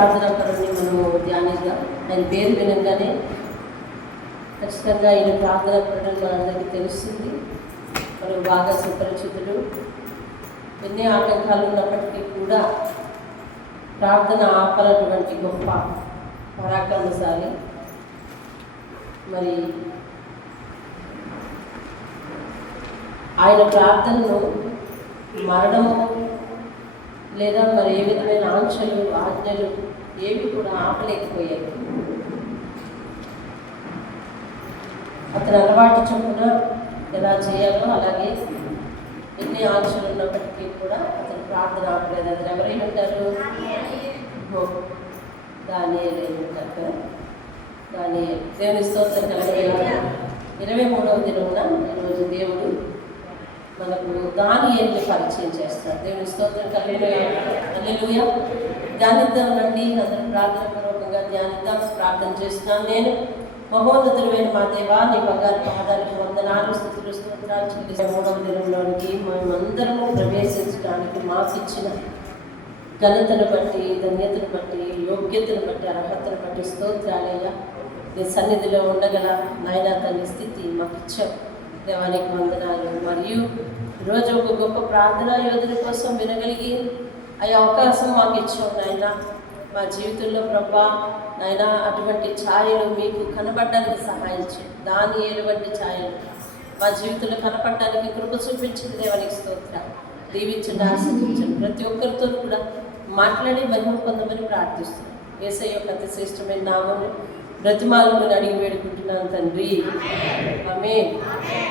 ప్రార్థన పరుని మనము ధ్యానిద్దాం. ఆయన పేరు వినగానే ఖచ్చితంగా ఆయన ప్రార్థన పరుడు మనందరికీ తెలుస్తుంది. మనకు బాగా సుపరిచితుడు. ఎన్ని ఆటంకాలు ఉన్నప్పటికీ కూడా ప్రార్థన ఆపనటువంటి గొప్ప పరాక్రమశాలి. మరి ఆయన ప్రార్థనను మరణము లేదా మరి ఏ విధమైన ఆజ్ఞలు ఏవి కూడా ఆపలేకపోయాయి. అతని అలవాటు చొప్పున ఎలా చేయాలో అలాగే ఎన్ని ఆంక్షలు ఉన్నప్పటికీ కూడా అతను ప్రార్థన ఆపలేదు. అతను ఎవరైనా ఉంటారు? దానియేలు ఉంటారు కదా. దానియేలు దేవుని స్తోత్రం కలగజేయాలి. 23వ దినమున ఈరోజు దేవుడు మనకు దానియేలుని పరిచయం చేస్తారు. దేవుని స్తోత్రం హల్లెలూయా. ధ్యానిద్దామండి. అందరూ ప్రార్థన పూర్వకంగా ధ్యానిద్దాం. ప్రార్థన చేస్తున్నాను. నేను మహోన్నతుడైన మా దేవా, నీ బంగారు పాదాలకు వందనాలు, స్తుతులు, స్తోత్రాలు చెల్లించే 3వ దినంలోనికి మేమందరము ప్రవేశించడానికి మాకు ఇచ్చిన ఘనతను బట్టి, ధన్యతను బట్టి, యోగ్యతను బట్టి, అర్హతను బట్టి స్తోత్రాలయ్యా. నీ సన్నిధిలో ఉండగల నాయనా తన స్థితి మాకు ఇచ్చావు. దేవానికి వందనాలు. మరియు ఈరోజు ఒక గొప్ప ప్రార్థనా యోధుల కోసం వినగలిగి ఆ అవకాశం మాకు ఇచ్చావు నాయన. మా జీవితంలో ప్రభా నాయన అటువంటి ఛాయలు మీకు కనబడడానికి సహాయం చేయండి. దానియేలు వంటి ఛాయలు మా జీవితంలో కనపడడానికి కృప చూపించింది. దేవానికి స్తోత్రాలు. దీవించండి, ఆశీర్వదించండి. ప్రతి ఒక్కరితో కూడా మాట్లాడి మహిమ పొందమని ప్రార్థిస్తున్నాను. యేసయ్య యొక్క అతి శ్రేష్టమైన నామములో బ్రతిమాలను అడిగి వేడుకుంటున్నాను తండ్రి. ఆమేన్.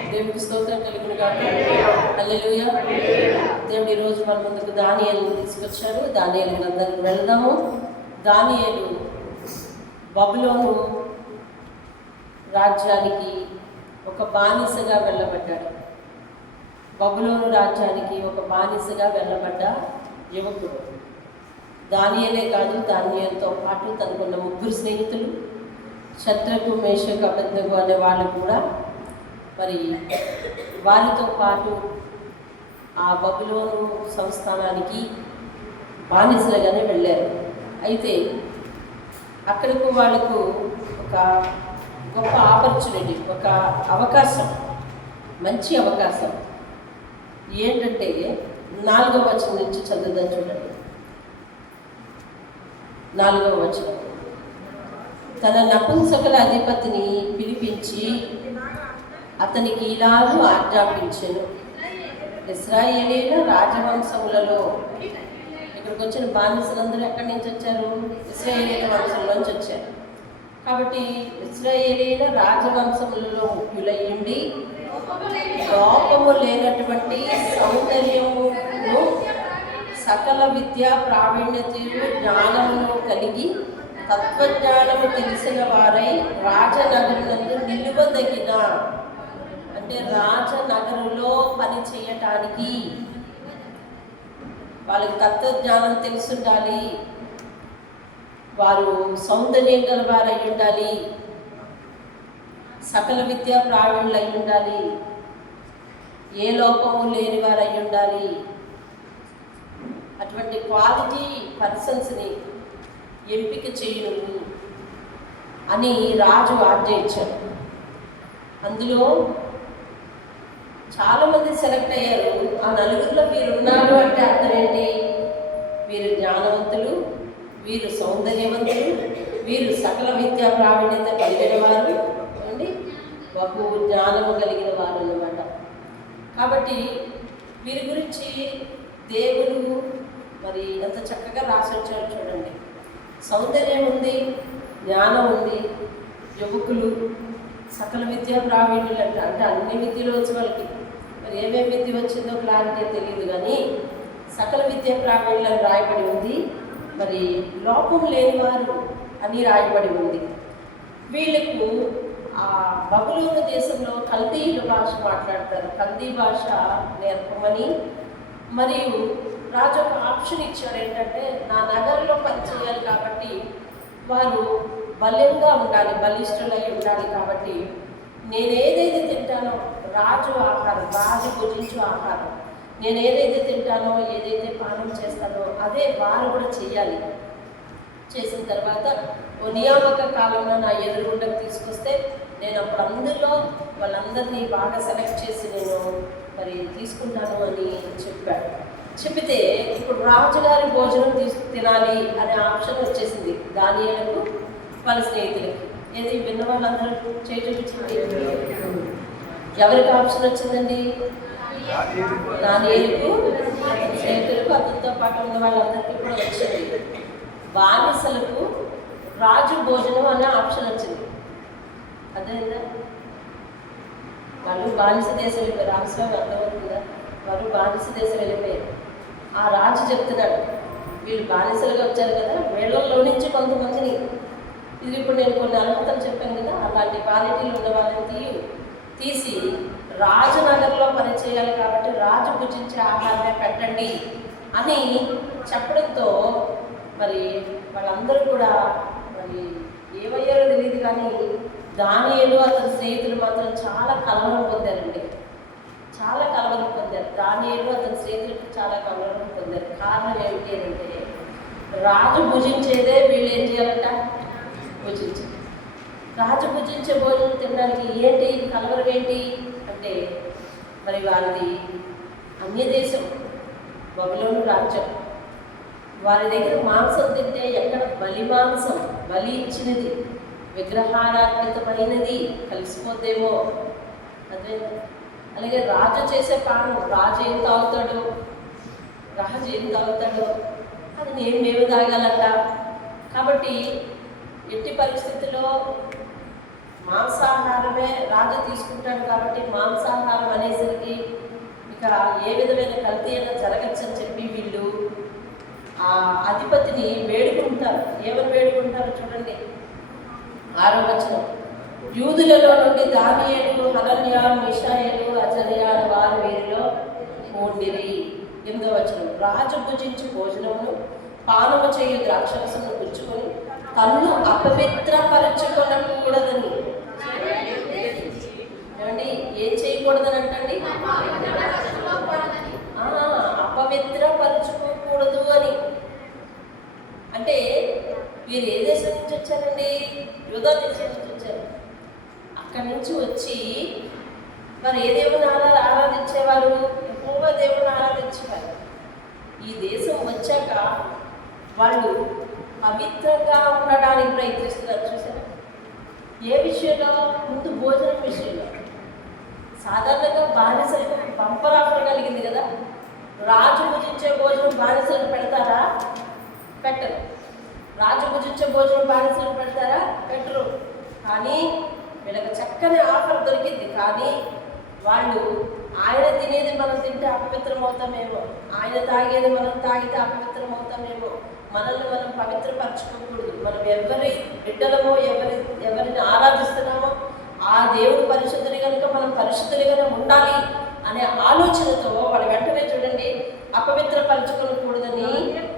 దేవునికి స్తోత్రం కలుగును గాక. హల్లెలూయా. దేవుడు ఈరోజు మన ముందుకు దానియేలుని తీసుకొచ్చారు. దానియేలు గ్రంథానికి వెళ్దాము. దానియేలు బబులోను రాజ్యానికి ఒక బానిసగా వెళ్ళబడ్డాడు. బబులోను రాజ్యానికి ఒక బానిసగా వెళ్ళబడ్డ యువకుడు. దానియేలే కాదు, దానియేలుతో పాటు తనకున్న 3 స్నేహితులు శద్రకు, మేషకు, అబేద్నెగో అనే వాళ్ళు కూడా మరి వారితో పాటు ఆ బబులోను సంస్థానానికి బానిసలుగానే వెళ్ళారు. అయితే అక్కడికి వాళ్ళకు ఒక గొప్ప ఆపర్చునిటీ, ఒక అవకాశం, మంచి అవకాశం ఏంటంటే 4వ వచనం నుంచి చదువుదాం చూడండి. 4వ వచనం. తన నపుంసకుల అధిపతిని పిలిపించి అతనికి ఇలాగూ ఆజ్ఞాపించెను. ఇశ్రాయేలీయుల రాజవంశములలో, ఇక్కడికి వచ్చిన బానిసలందరూ ఎక్కడి నుంచి వచ్చారు? ఇశ్రాయేలీయుల వంశంలోంచి వచ్చారు. కాబట్టి ఇశ్రాయేలీయుల రాజవంశములలో ముఖ్యులయ్యుండి లోపము లేనటువంటి సౌందర్యమును, సకల విద్యా ప్రావీణ్యతయు, జ్ఞానమును కలిగి తత్వజ్ఞానము తెలిసిన వారై రాజనగరునందు నిలువదగిన, అంటే రాజనగరులో పని చేయటానికి వాళ్ళకి తత్వజ్ఞానం తెలిసి ఉండాలి, వారు సౌందర్యం గల వారై ఉండాలి, సకల విద్యా ప్రావీణ్యులై ఉండాలి, ఏ లోపము లేని వారై ఉండాలి. అటువంటి క్వాలిటీ పర్సన్స్ని ఎంపిక చేయను అని రాజు ఆజ్ఞ ఇచ్చారు. అందులో చాలామంది సెలెక్ట్ అయ్యారు. ఆ 4గురిలో వీరు ఉన్నారు అంటే అర్థం ఏంటి? వీరు జ్ఞానవంతులు, వీరు సౌందర్యవంతులు, వీరు సకల విద్యా ప్రావీణ్యత కలిగిన వారు అండి, బహు జ్ఞానము కలిగిన వారు అన్నమాట. కాబట్టి వీరి గురించి దేవుడు మరి ఎంత చక్కగా రాసి వచ్చారు చూడండి. సౌందర్యం ఉంది, జ్ఞానం ఉంది, యువకులు, సకల విద్యా ప్రావీణ్యులు అంటే అన్ని విద్యలు వచ్చి వాళ్ళకి మరి ఏమేమి విద్య వచ్చిందో క్లారిటీ తెలియదు, కానీ సకల విద్యా ప్రావీణ్యులను రాయబడి ఉంది. మరి లోపం లేనివారు అని రాయబడి ఉంది. వీళ్ళకు ఆ బబులోను దేశంలో కల్దీయుల భాష మాట్లాడతారు. కల్దీ భాష నేర్పమని, మరియు రాజు ఒక ఆప్షన్ ఇచ్చాడు. ఏంటంటే నా నగరంలో పనిచేయాలి కాబట్టి వారు బలంగా ఉండాలి, బలిష్ఠులై ఉండాలి. కాబట్టి నేను ఏదైతే తింటానో రాజు ఆహారం, రాజు భుజించు ఆహారం, నేను ఏదైతే తింటానో, ఏదైతే పానం చేస్తానో అదే వారు కూడా చేయాలి. చేసిన తర్వాత ఓ నియామక కాలంలో నా ఎదురుగుండకు తీసుకొస్తే నేను అప్పుడు అందులో వాళ్ళందరినీ బాగా సెలెక్ట్ చేసి నేను మరి తీసుకుంటాను అని చెప్పాడు. చెప్తే ఇప్పుడు రాజుగారి భోజనం తినాలి అనే ఆప్షన్ వచ్చేసింది దానియేలుకు వాళ్ళ స్నేహితులకి. ఏది విన్న వాళ్ళందరూ చేయి చూపించింది. ఎవరికి ఆప్షన్ వచ్చిందండి? దానియేలుకు, స్నేహితులకు, అతనితో పాటు ఉన్న వాళ్ళందరికీ కూడా వచ్చింది. బానిసలకు రాజు భోజనం అనే ఆప్షన్ వచ్చింది. అదేందా? వాళ్ళు బానిస దేశం వెళ్ళిపోయారు. రామస్వామి అర్థమవుతుందా? వాళ్ళు బానిస దేశం వెళ్ళిపోయారు. ఆ రాజు చెప్తున్నాడు, వీళ్ళు బానిసలుగా వచ్చారు కదా, వీళ్ళలో నుంచి కొంతమందిని, ఇది ఇప్పుడు నేను కొన్ని అర్హతలు చెప్పాను కదా, అలాంటి క్వాలిటీలు ఉన్న వాళ్ళని తీసి రాజనగర్లో పనిచేయాలి కాబట్టి రాజు భుజించే ఆహారమే పెట్టండి అని చెప్పడంతో మరి వాళ్ళందరూ కూడా మరి ఏమయ్యారో తెలియదు కానీ దానియేలు అతని స్నేహితులు మాత్రం చాలా కలవరం పొందారండి. చాలా కలవరం పొందారు. దానియేలు అతని స్నేహితులకు చాలా కలవరం పొందారు. కారణం ఏమిటి అంటే రాజు భుజించేదే వీళ్ళు ఏం చేయాలంట? భుజించారు. రాజు భుజించే భోజనం తినడానికి ఏంటి కలవరం ఏంటి అంటే మరి వారిది అన్యదేశం, బబులోను రాజ్యం. వారి దగ్గర మాంసం తింటే ఎక్కడ బలి మాంసం, బలి ఇచ్చినది, విగ్రహారాధితమైనది కలిసిపోద్దేమో. అదే అలాగే రాజు చేసే పానం, రాజు ఏం తాగుతాడో అది మేము తాగాలట. కాబట్టి ఎట్టి పరిస్థితుల్లో మాంసాహారమే రాజు తీసుకుంటాడు. కాబట్టి మాంసాహారం అనేసరికి ఇక ఏ విధమైన కల్తీ అయినా జరగచ్చని చెప్పి వీళ్ళు ఆ అధిపతిని వేడుకుంటారు. ఏమని వేడుకుంటారో చూడండి, 6వ వచనం. యూదులలో నుండి దానియేలు, హనన్య, మిషాయేలు, అజర్యా వారు వీరిలో ఉండిరి. 8వ వచనం. రాజు భుజించి భోజనమును పానము చేయు ద్రాక్షరసమును పుచ్చుకొని తన్ను అపవిత్రపరచుకొనకూడదని. ఏమండి ఏం చేయకూడదని అంటండి? అపవిత్రపరచుకోకూడదు అని. అంటే వీరు ఏ దేశం నుంచి వచ్చారండి? యూదా దేశం నుంచి వచ్చారు. అక్కడి నుంచి వచ్చి మరి ఏ దేవుని ఆరాధించేవారు? యెహోవా దేవుని ఆరాధించేవారు. ఈ దేశం వచ్చాక వాళ్ళు పవిత్రంగా ఉండడానికి ప్రయత్నిస్తున్నారు. చూసారా? ఏ విషయంలో? ముందు భోజనం విషయంలో. సాధారణంగా బానిసలకు బంపర్ ఆఫర్ కలిగింది కదా. రాజు భుజించే భోజనం బానిసలకు పెడతారా? పెట్టరు. రాజు భుజించే భోజనం బానిసలకు పెడతారా? పెట్టరు. కానీ వీళ్ళకి చక్కని ఆఫర్ దొరికింది. కానీ వాళ్ళు ఆయన తినేది మనం తింటే అపవిత్రం అవుతామేమో, ఆయన తాగేది మనం తాగితే అపవిత్రం అవుతామేమో, మనల్ని మనం పవిత్రపరచుకోకూడదు, మనం ఎవరి బిడ్డలమో ఎవరిని ఆరాధిస్తున్నామో ఆ దేవుడు పరిశుద్ధుని కనుక మనం పరిశుద్ధులుగానే ఉండాలి అనే ఆలోచనతో వాళ్ళు వెంటనే చూడండి అపవిత్రపరచుకోకూడదని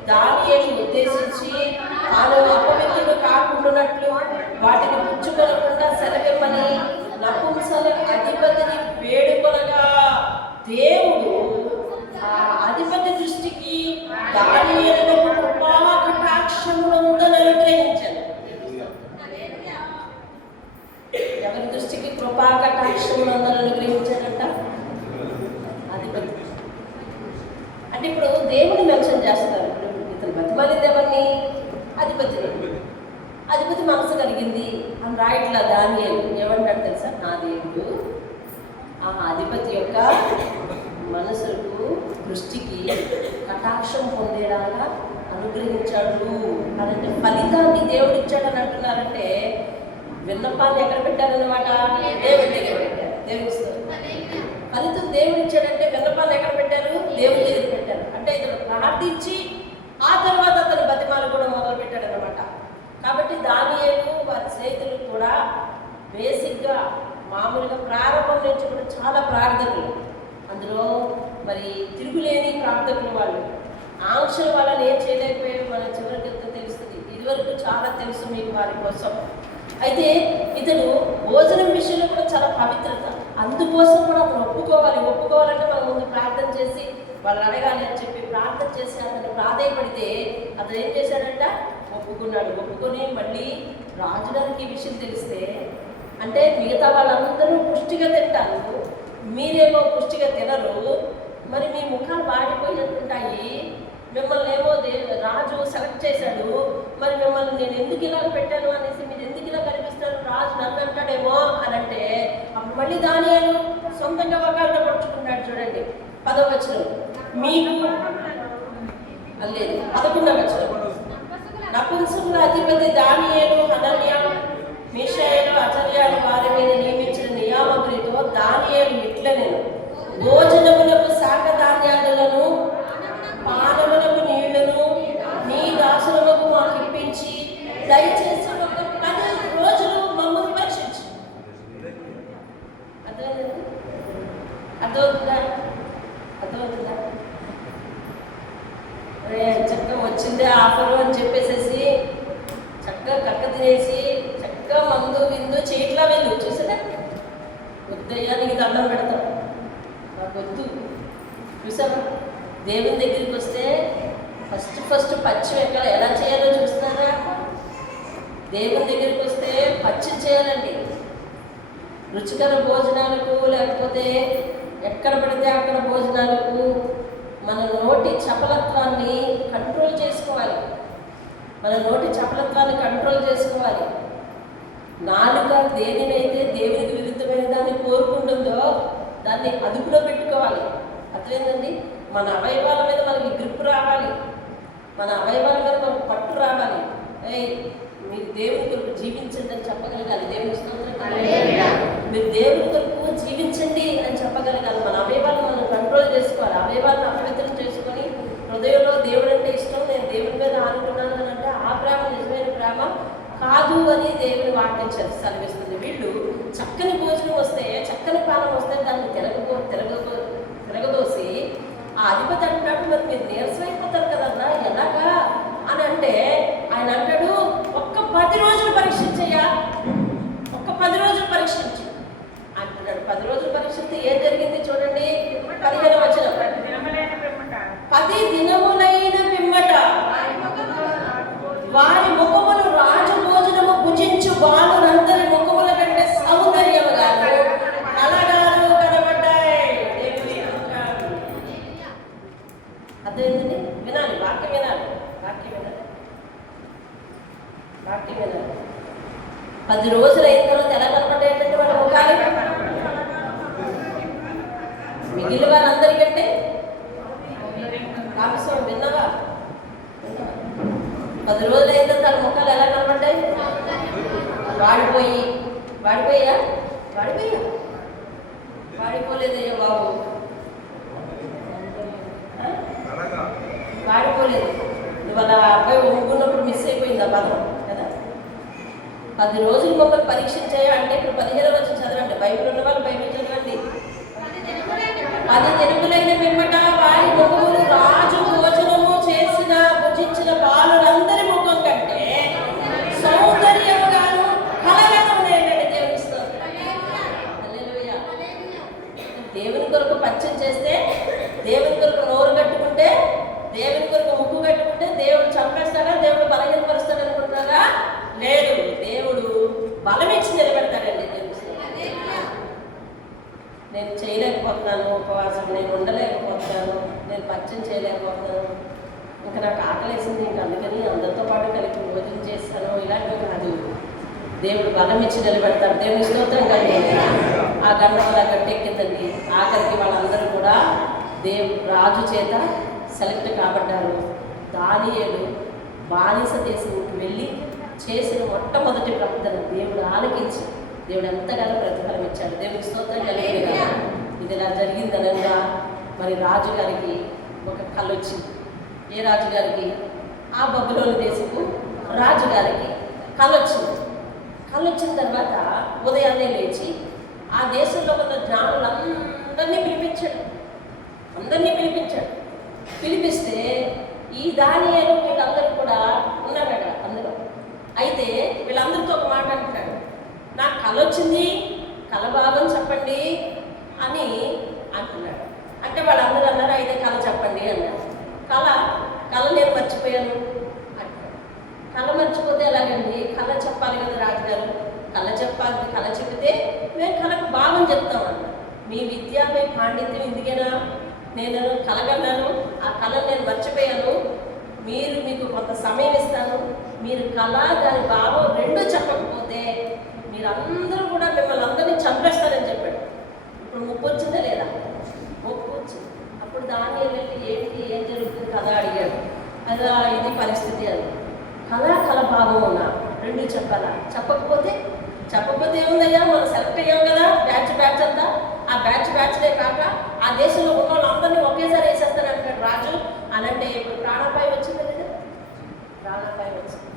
దానియేలు ఉద్దేశించి తాను అపవిత్రుడు కాకుండానట్లు వాటిని పుచ్చుకొనకుండా సెలవిమ్మని నపుంసల అధిపతిని వేడుకొనగా దేవుడు ఆ అధిపతి దృష్టికి దానియేలును కృపా కటాక్షములను అనుగ్రహించాడు. ఎవరి దృష్టికి కృపా కటాక్షములను అనుగ్రహించాడంట? అధిపతి. అంటే ఇప్పుడు దేవుని మెన్షన్ చేస్తారు. ఇతను బతిమాలింది ఎవరిని? అధిపతిని. అధిపతి మనసు కలిగింది అని రాయట్లా దానియేలు. ఏమంటాడు తెలుసా? నా దేవుడు ఆ అధిపతి యొక్క మనసుకు దృష్టికి కటాక్షం పొందేలాగా అనుగ్రహించాడు అనంటే ఫలితాన్ని దేవుడు ఇచ్చాడని అంటున్నారంటే విన్నపాన్ని ఎక్కడ పెట్టారన్నమాట? దేవుడి దగ్గర పెట్టారు. దేవుడి ఫలితం దేవుడు ఇచ్చాడంటే విన్నపాన్ని ఎక్కడ పెట్టారు? దేవుడి దగ్గర పెట్టారు. అంటే ఇతను ప్రార్థించి ఆ తర్వాత అతను బతిమాలు కూడా మొదలు పెట్టాడు అనమాట. కాబట్టి దానియేలు వారి స్నేహితులు కూడా బేసిక్గా మామూలుగా ప్రారంభం నుంచి కూడా చాలా ప్రార్థనలు, అందులో మరి తిరుగులేని ప్రార్థనలు. వాళ్ళు ఆంక్షల వాళ్ళని ఏం చేయలేకపోయారు మన చివరికి ఎంత తెలుస్తుంది. ఇదివరకు చాలా తెలుసు మీకు వారి కోసం. అయితే ఇతను భోజనం విషయంలో కూడా చాలా పవిత్రత, అందుకోసం కూడా అతను ఒప్పుకోవాలంటే మనం ముందు ప్రార్థన చేసి వాళ్ళు అడగాలి అని చెప్పి ప్రార్థన చేసి అతను ప్రాధేయపడితే అతను ఏం చేశాడంట? ఒప్పుకున్నాడు. ఒప్పుకొని మళ్ళీ రాజుగారికి ఈ విషయం తెలిస్తే, అంటే మిగతా వాళ్ళందరూ పుష్టిగా తింటారు, మీరేమో పుష్టిగా తినరు, మరి మీ ముఖాలు వాడిపోయినట్టుంటాయి, మిమ్మల్ని ఏమో రాజు సెలెక్ట్ చేశాడు, మరి మిమ్మల్ని నేను ఎందుకు ఇలా పెట్టాను అనేసి మీరు ఎందుకు ఇలా కనిపిస్తారు, రాజు నన్ను అంటాడేమో అని అంటే, అప్పుడు మళ్ళీ దానియేలు సొంతంగా వకాలతో పడుచుకున్నాడు. చూడండి 10వ వచనం, మీకు లేదు 11వ వచనం, నపుంసకుల అధిపతి దానియేలు, హనన్యా, మీషాయేలు, అజర్యాలు వారి మీద నియమించిన నియామకులతో దానియేలు ఇట్లనెను, భోజనములకు శాఖ ధాన్యాలను పానములకు నీళ్లను నీ దాసులకు మాకు ఇప్పించి దయచేసి ఒక 10 రోజులు మమ్మల్ని పరీక్షించు. అర్థమవుతుందా? చక్కగా వచ్చిందే ఆఫరు అని చెప్పేసేసి చక్కగా కక్క తినేసి చక్కగా మందు విందు చేయట్లా వెళ్ళు. చూసారా, ఉదయానికి దండం పెడతాం, నాకు వద్దు. చూసారా, దేవుని దగ్గరికి వస్తే ఫస్ట్ పచ్చి ఎక్కడ ఎలా చేయాలో చూస్తున్నారా? దేవుని దగ్గరికి వస్తే పచ్చి చేయాలండి. రుచికర భోజనాలకు లేకపోతే ఎక్కడ పడితే అక్కడ భోజనాలకు మన నోటి చపలత్వాన్ని కంట్రోల్ చేసుకోవాలి. నాలుక దేనినైతే దేవునికి విరుద్ధమైన దాన్ని కోరుకుంటుందో దాన్ని అదుపులో పెట్టుకోవాలి. అర్థమైందండి? మన అవయవాల మీద మనకి గ్రిప్ రావాలి, మన అవయవాల మీద మనకు పట్టు రావాలి. మీరు దేవుని కొరకు జీవించండి అని చెప్పగలగాలి. దేవుని స్తోత్రం. మీరు దేవుని కొరకు జీవించండి అని చెప్పగలగాలి. మన అవయవాలను మనం కంట్రోల్ చేసుకోవాలి. అవయవాలను అపవిత్రం చేసుకొని హృదయంలో దేవుడు అంటే ఇష్టం, నేను దేవుని మీద ఆనుకున్నాను అని అంటే ఆ ప్రేమ నిజమైన ప్రేమ కాదు అని దేవుని వాక్యం సెలవిస్తుంది. వీళ్ళు చక్కని భోజనం వస్తే, చక్కని పాలన వస్తే దాన్ని తిరగదోసి ఆ అధిపతి అంటాడు, మరి మీరు నీరసమైపోతారు కదన్నా ఎలాగా అని అంటే ఆయన అంటాడు, ఒక్క 10 రోజులు పరీక్షించయ్యా, ఒక్క 10 రోజులు పరీక్షించి అంటున్నాడు. 10 రోజులు పరీక్షిస్తే ఏం జరిగింది చూడండి. 15వ వచనం, 10 దినములైన పిమ్మట వారి ముఖములు రాజు భోజనము భుజించు బాలురందరి ముఖముల కంటే సౌందర్యముగాను కలగాలు కనబడ్డాయి. అర్థమైందండి? వినాలి, వాక్యం వినాలి. 10 రోజులు అయిన తర్వాత ఎలా కనపడ్డాయంటే వాళ్ళ ముఖాలు మిగిలిన వాళ్ళందరికంటే కాపుసం. విన్నావా? 10 రోజులు అయిన తర్వాత వాళ్ళ ముఖాలు ఎలా కనపడ్డాయి? వాడిపోలేదయ్యా బాబు, వాడిపోలేదు. వాళ్ళ అబ్బాయి ఒప్పుకున్నప్పుడు మిస్ అయిపోయింది ఆ పదం కదా. 10 రోజులు మమ్మల్ని పరీక్షించాయా అంటే ఇప్పుడు 15వ వచనం చదవండి. బైబిల్ ఉన్న వాళ్ళు బైబిల్ చదవండి. 10 దినములైన పిమ్మట వారి ముఖములు రాజు భోజనము చేసిన భుజించిన బాలురందరి ముఖం కంటే సౌందర్యముగాను కలగాను ఉన్నాయండి. దేవుని స్తోత్రం. హల్లెలూయా. దేవుని కొరకు పచ్చం చేస్తే, దేవుని కొరకు నోరు కట్టుకుంటే, దేవుని కొరకు ముక్కు కట్టుకుంటే దేవుడు చంపేస్తాడా? దేవుడు బలహీనపరుస్తాడు అనుకుంటారా? లేదు, దేవుడు బలమిచ్చి నిలబెడతాడండి. నేను చేయలేకపోతున్నాను ఉపవాసం, నేను ఉండలేకపోతున్నాను, నేను పచ్చం చేయలేకపోతున్నాను, ఇంకా నాకు ఆకలేసింది, ఇంకా అందుకని అందరితో పాటు కలిపి భోజనం చేస్తాను, ఇలాంటివి కాదు. దేవుడు బలం ఇచ్చి నిలబెడతాడు. దేవుని స్తోత్రం. కానీ ఆ గండం అలా గట్టెక్కిందండి. ఆఖరికి వాళ్ళందరూ కూడా రాజు చేత సెలెక్ట్ కాబడ్డారు. దానియేలు బానిస దేశానికి వెళ్ళి చేసిన మొట్టమొదటి ప్రార్థన దేవుడు ఆలకించి దేవుడు ఎంతగానో ప్రతిఫలం ఇచ్చాడు. దేవుడికి స్తోత్రం కలిగేది కదా. ఇది ఇలా జరిగిందనగా మరి రాజుగారికి ఒక కళ వచ్చింది. ఏ రాజుగారికి? ఆ బబులోను దేశపు రాజుగారికి కళ వచ్చింది. కళ వచ్చిన తర్వాత ఉదయాన్నే లేచి ఆ దేశంలో ఉన్న జ్ఞానులందరినీ పిలిపిస్తే ఈ దానియేలు వీళ్ళందరూ కూడా ఉన్నారట అందరూ. అయితే వీళ్ళందరితో ఒక మాట అంటున్నాడు, నాకు కళ వచ్చింది, కళ భాగం చెప్పండి అని అంటున్నాడు. అంటే వాళ్ళందరూ అన్నారు, అయితే కళ చెప్పండి అన్నారు. కళ నేను మర్చిపోయాను అంటాడు. కళ మర్చిపోతే చెప్పాలి, కళ చెప్తే మేము కళకు భాగం చెప్తామన్న. మీ విద్య మీ పాండిత్యం ఎందుకైనా నేను కలగన్నాను, ఆ కళను నేను మర్చిపోయాను, మీకు కొంత సమయం ఇస్తాను, మీరు కళ దాని భావం రెండూ చెప్పకపోతే మీరందరూ కూడా మిమ్మల్ని అందరినీ చంపేస్తారని చెప్పాడు. ఇప్పుడు ముప్పు వచ్చిందా లేదా? ముప్పు వచ్చింది. అప్పుడు దానియేలు ఏంటి ఏం జరుగుతుంది కదా అడిగాడు. అలా ఇది పరిస్థితి అని. కళ భావం ఉన్నా రెండు చెప్పాలా? చెప్పకపోతే ఏముందయ్యా, మనం సెలెక్ట్ అయ్యాం కదా బ్యాచ్ అంతా, ఆ బ్యాచ్లే కాక ఆ దేశంలో ఉన్న వాళ్ళందరినీ ఒకేసారి వేసేస్తాను అంటాడు రాజు అని. అంటే ఇప్పుడు ప్రాణాపాయం వచ్చింది లేదా? ప్రాణాపాయం వచ్చింది.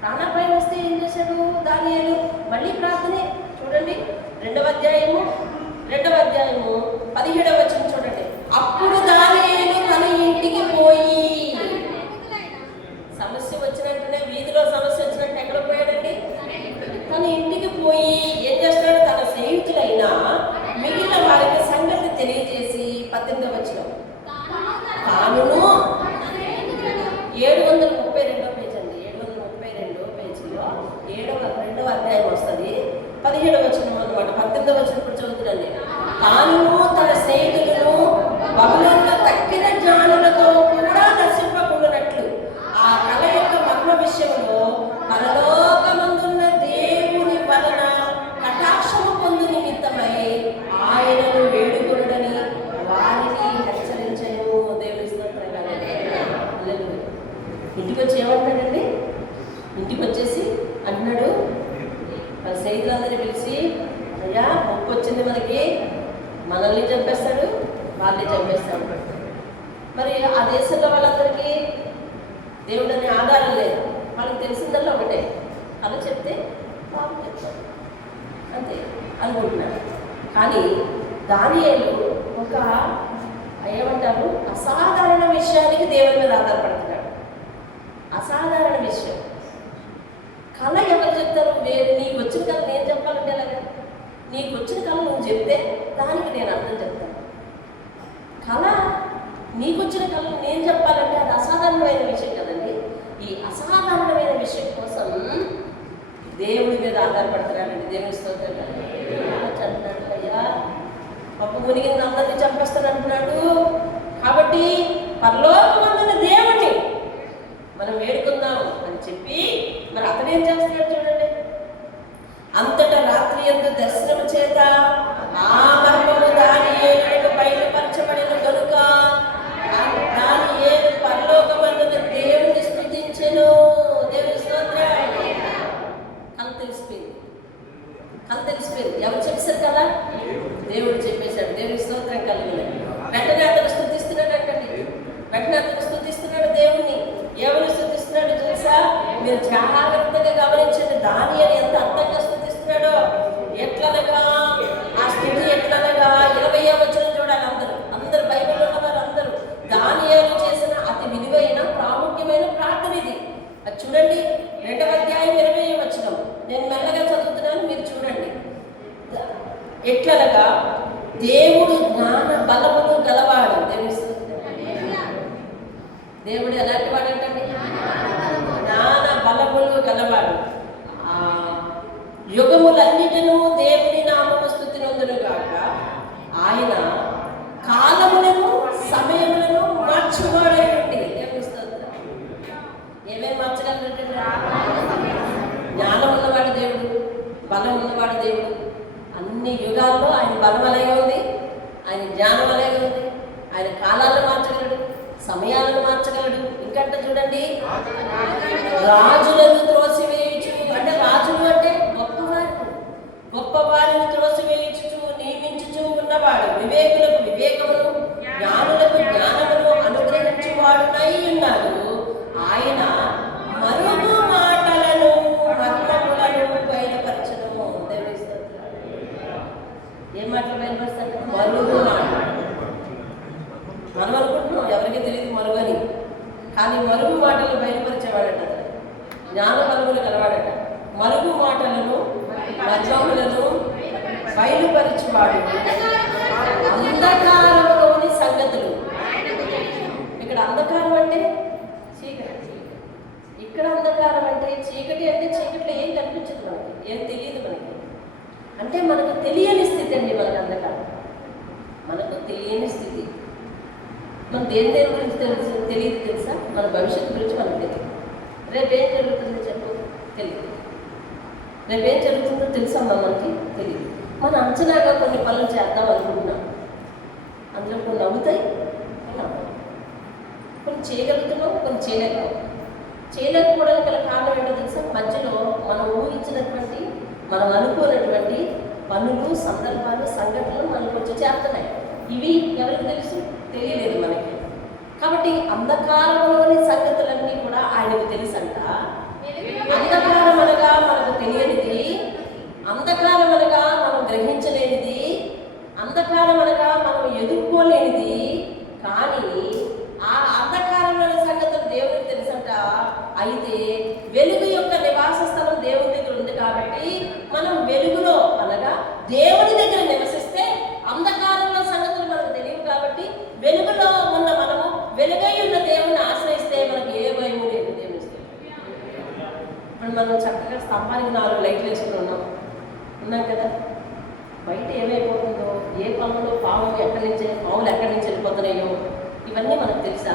ప్రాణాపాయం వస్తే ఏం చేశాడు దానియేలు? మళ్ళీ ప్రార్థనే. చూడండి 2వ అధ్యాయము 17వ వచనం చూడండి. అప్పుడు దానియేలు తన ఇంటికి పోయి, సమస్య వచ్చినట్టునే వీధిలో సమస్య వచ్చినట్టు ఎక్కడ పోయాడండి? తన ఇంటికి పోయి ఏం చేస్తాడు? తన స్నేహితులైన మిగిలిన వారికి సంగతి తెలియజేసి 18వ వచనం తానును 732 పేజీ అండి, 732 పేజీలో 2వ అధ్యాయం వస్తుంది. 17వ వచనం అన్నమాట. 18వ వచనం ఇప్పుడు చదువుతుందండి. తానును తన స్నేహితులను బబులోనులో తక్కిన జ్ఞానులతో కూడా నశింపకుండానట్లు ఆ కళ యొక్క మర్మ విషయంలో పరలోకమందున్న దేవుని వలన కటాక్షము పొందు నిమిత్తమై ఆయనను వేడుకొనుడని వారిని హెచ్చరించెను. దేవుని స్తోత్రం కలుగును. ఇంటికి వచ్చి ఏమంటాడండి? ఇంటికి వచ్చేసి అంటున్నాడు మన స్నేహితులందరినీ పిలిచి, అయ్యా ముప్పు వచ్చింది మనకి, మనల్ని చంపేస్తాడు, వాళ్ళని చంపేస్తాడు. మరి ఆ దేశంలో వాళ్ళందరికీ దేవుడు అనే ఆధారం లేదు, వాళ్ళకి తెలిసిందల్లా ఒకటే, అలా చెప్తే బాబు చెప్తాడు అంతే అనుకుంటున్నాడు. కానీ దానియేలు ఒక ఏమంటారు అసాధారణ విషయానికి దేవుని మీద ఆధారపడుతున్నాడు. అసాధారణ విషయం. కళ ఎవరు చెప్తారు? నీకు వచ్చిన కళ నేను చెప్పాలంటే ఎలాగా? నీకు వచ్చిన కళ నువ్వు చెప్తే దానికి నేను అర్థం చెప్తాను. కళ నీకు వచ్చిన కళ నేను చెప్పాలంటే అది అసాధారణమైన విషయం కదండి. ఈ అసాధారణమైన విషయం కోసం దేవుడి మీద ఆధారపడుతున్నాడండి. దేవుని స్తోత్రం అంటున్నాడు. అయ్యా పప్పు మునిగింది అందరినీ చంపేస్తాను అంటున్నాడు. కాబట్టి పరలోకమందున్న దేవుడిని మనం వేడుకుందాం అని చెప్పి మరి అతను ఏం చేస్తున్నాడు చూడండి. అంతటా రాత్రి యందు దర్శనము చేత ఆ మర్మము దానియేలుకు బయలుపరచబడిన గనుక దానియేలు పరలోకమందున్న దేవుని స్తుతించెను. దేవుని స్తోత్రం. కథ తెలిసిపోయింది. ఎవరు చెప్పేశారు కదా? దేవుడు చెప్పేశాడు. దేవుని స్తోత్రం కలిగింది. వెంటనే అతను స్తుతిస్తున్నాడు అంటండి. దేవుణ్ణి. ఎవరు స్తుతిస్తున్నాడు తెలుసా? మీరు జాగ్రత్తగా గమనించండి. దానియేలు ఎంత అందంగా స్తుతిస్తున్నాడో. ఎట్లనగా ఆ స్థితి ఎట్లనగా 20వ వచనం చూడాలి. అందరూ బైబిల్లో ఉన్నవారు అందరూ దానియేలు చేసిన అతి విలువైన ప్రాముఖ్యమైన ప్రార్థన ఇది. అది చూడండి 2వ అధ్యాయం 20వ వచనం. నేను మెల్లగా చదువుతున్నాను, మీరు చూడండి. ఎట్లనగా దేవుడు జ్ఞాన బలమును గలవాడు. దేవుడు ఎలాంటి వాడు అంటండి? జ్ఞాన బలములు గలవాడు. యుగములన్నిటినూ దేవుని నామము స్తుతి నొందును గాక. ఆయన కాలములను సమయములను మార్చువాడేటండి. దేవుని స్తోత్రం. ఏమేమి మార్చగలరంటే జ్ఞానం ఉన్నవాడు దేవుడు, బలం ఉన్నవాడు దేవుడు. అన్ని యుగాల్లో ఆయన బలం అలాగే ఉంది, ఆయన జ్ఞానం అలాగే ఉంది. ఆయన కాలాలను మార్చగలడు, సమయాలను మార్చగలడు. ఇంకంట చూడండి, రాజులను త్రోసివేయచ్చు. అంటే రాజులు అంటే గొప్పవారిని త్రోసివేయచ్చు, నియమించుచు ఉన్నవాడు. వివేకులకు వివేకమును, జ్ఞానులకు జ్ఞానమును అనుగ్రహించువాడునై ఉన్నాడు. ఆయన మరుగు మాటలను మర్మములను బయలుపరచను. ఏం మాటలు బయలుపరుస్తాడు? మరుగు మాటలు. మనం అనుకుంటున్నాం ఎవరికి తెలియదు మరుగు అని, కానీ మరుగు మాటలు బయలుపరిచేవాడట. జ్ఞాన బలములు కలవాడట. మరుగు మాటలను మర్మములను బయలుపరిచేవాడు. అంధకారంలోని సంగతులు. ఇక్కడ అంధకారం అంటే చీకటి, ఇక్కడ అంధకారం అంటే చీకటి. అంటే చీకటిలో ఏం కనిపించదు మనకి, ఏం తెలియదు మనకి. అంటే మనకు తెలియని స్థితి అండి, మనకు అంధకారం, మనకు తెలియని స్థితి. మనం దేని గురించి తెలియదు తెలుసా? మన భవిష్యత్తు గురించి మనకు తెలియదు. రేపేం జరుగుతుందో చెప్పు తెలియదు. రేపేం జరుగుతుందో తెలుసా మనకి తెలియదు. మన అంచనాగా కొన్ని పనులు చేద్దాం అనుకుంటున్నాం, అందులో కొన్ని అవుతాయి, కొన్ని చేయగలుగుతున్నాం, కొన్ని చేయలేకపోవడానికి గల కారణం ఏంటో తెలుసా? మధ్యలో మనం ఊహించినటువంటి, మనం అనుకోనటువంటి పనులు, సందర్భాలు, సంఘటనలు మనకు వచ్చి చేస్తున్నాయి. ఇవి ఎవరికి తెలుసు? తెలియలేదు మనకి. కాబట్టి అంధకారంలోని సంగతులన్నీ కూడా ఆయనకు తెలుసంట. అంధకారం అనగా మనకు తెలియనిది, అంధకారం అనగా మనం గ్రహించలేనిది, అంధకారం అనగా మనం ఎదుర్కోలేనిది. కానీ ఆ అంధకారంలోని సంగతులు దేవునికి తెలుసంట. అయితే వెలుగు యొక్క నివాస స్థలం దేవుని దగ్గర ఉంది కాబట్టి మనం వెలుగులో అనగా దేవుని దగ్గర నివసిస్తే అంధకారంలో సంగతులు మనకు తెలియవు. కాబట్టి వెలుగులో ఉన్న మనము వెలుగై ఉన్న దేవుని ఆశ్రయిస్తే మనకు ఏ భయము లేదు. దేవుని ఇప్పుడు మనం చక్కగా స్తంభానికి 4 లైట్లు వేసుకుని ఉన్నాం కదా. బయట ఏమైపోతుందో, ఏ పనులు పాములు ఎక్కడి నుంచి వెళ్ళిపోతున్నాయో ఇవన్నీ మనకు తెలీదా?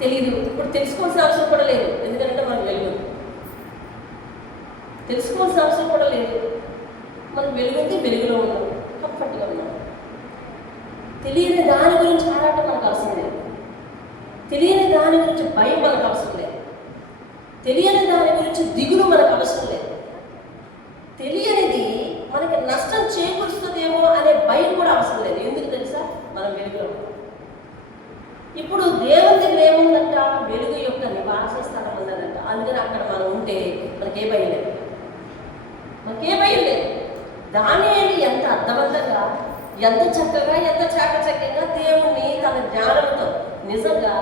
తెలీదు. ఇప్పుడు తెలుసుకోవాల్సిన అవసరం కూడా లేదు, ఎందుకంటే మనకు వెలుగు. తెలుసుకోవాల్సిన అవసరం కూడా లేదు, మనకు వెలుగుంది, వెలుగులో ఉన్నాం, కంఫర్ట్గా ఉన్నాం. తెలియని దాని గురించి ఆరాటం మనకు అవసరం లేదు, తెలియని దాని గురించి భయం మనకు అవసరం లేదు, తెలియని దాని గురించి దిగులు మనకు అవసరం లేదు. తెలియనిది మనకి నష్టం చేకూరుస్తుందేమో అనే భయం కూడా అవసరం లేదు. ఎందుకు తెలుసా? మనం వెలుగులో. ఇప్పుడు దేవుని దగ్గర ఏముందంట? వెలుగు యొక్క నివాస స్థలం ఉన్నదంట. అందుకని అక్కడ మనం ఉంటే మనకే భయం లేదు. దానియేలు ఎంత అర్థవంతంగా, ఎంత చక్కగా, ఎంత చాకచక్యంగా దేవుణ్ణి తన జ్ఞానంతో, నిజంగా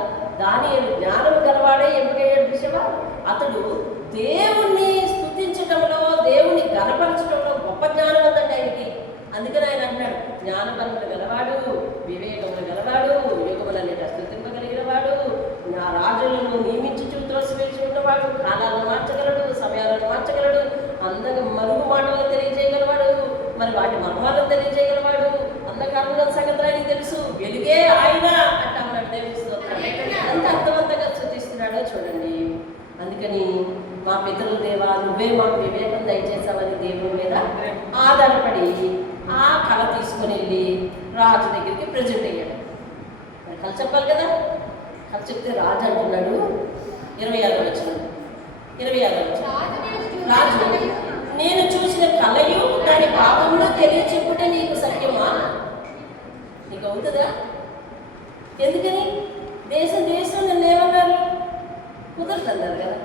దానియేలు జ్ఞానం గలవాడే ఎందుకయ్యాడు విషయమా? అతడు దేవుణ్ణి స్తుతించడంలో, దేవుణ్ణి గణపరచడంలో గొప్ప జ్ఞానం ఉందండి ఆయనకి. అందుకని ఆయన అంటున్నాడు, జ్ఞానపరములు గలవాడు, వివేకములు గలవాడు, యుగములన్నిటి స్తుతింపగలిగిన వాడు, నా రాజులను నియమించి త్రోసివేసి ఉన్నవాడు, కాలాలను మార్చగలడు, సమయాలను మార్చగలడు, అందగా మరుగు మాటలను తెలియజేయగలవాడు, మరి వాటి మర్మాలను తెలియజేయగలవాడు. అంధకారంలో సంగతులు ఆయనకి తెలుసు, వెలుగే ఆయన అంటాడు దేవుని స్తోత్రం. ఎంత అర్థవంతంగా స్తుతిస్తున్నాడో చూడండి. అందుకని మా పితరుల దేవా, నువ్వే మాకు వివేకం దయచేసావని దేవుని మీద ఆధారపడి ఆ కళ తీసుకొని వెళ్ళి రాజు దగ్గరికి ప్రజెంట్ అయ్యాడు. మరి కళ చెప్పాలి కదా. కళ చెప్తే రాజు అంటున్నాడు, 26వ వచనం, రాజు, నేను చూసిన కళయు దాని భావమును తెలియచెప్పుట నీకు సత్యమా? నీకు అవుతుందా? ఎందుకని? దేశం నన్ను ఏమన్నారు? కుదరదు అన్నారు కదా.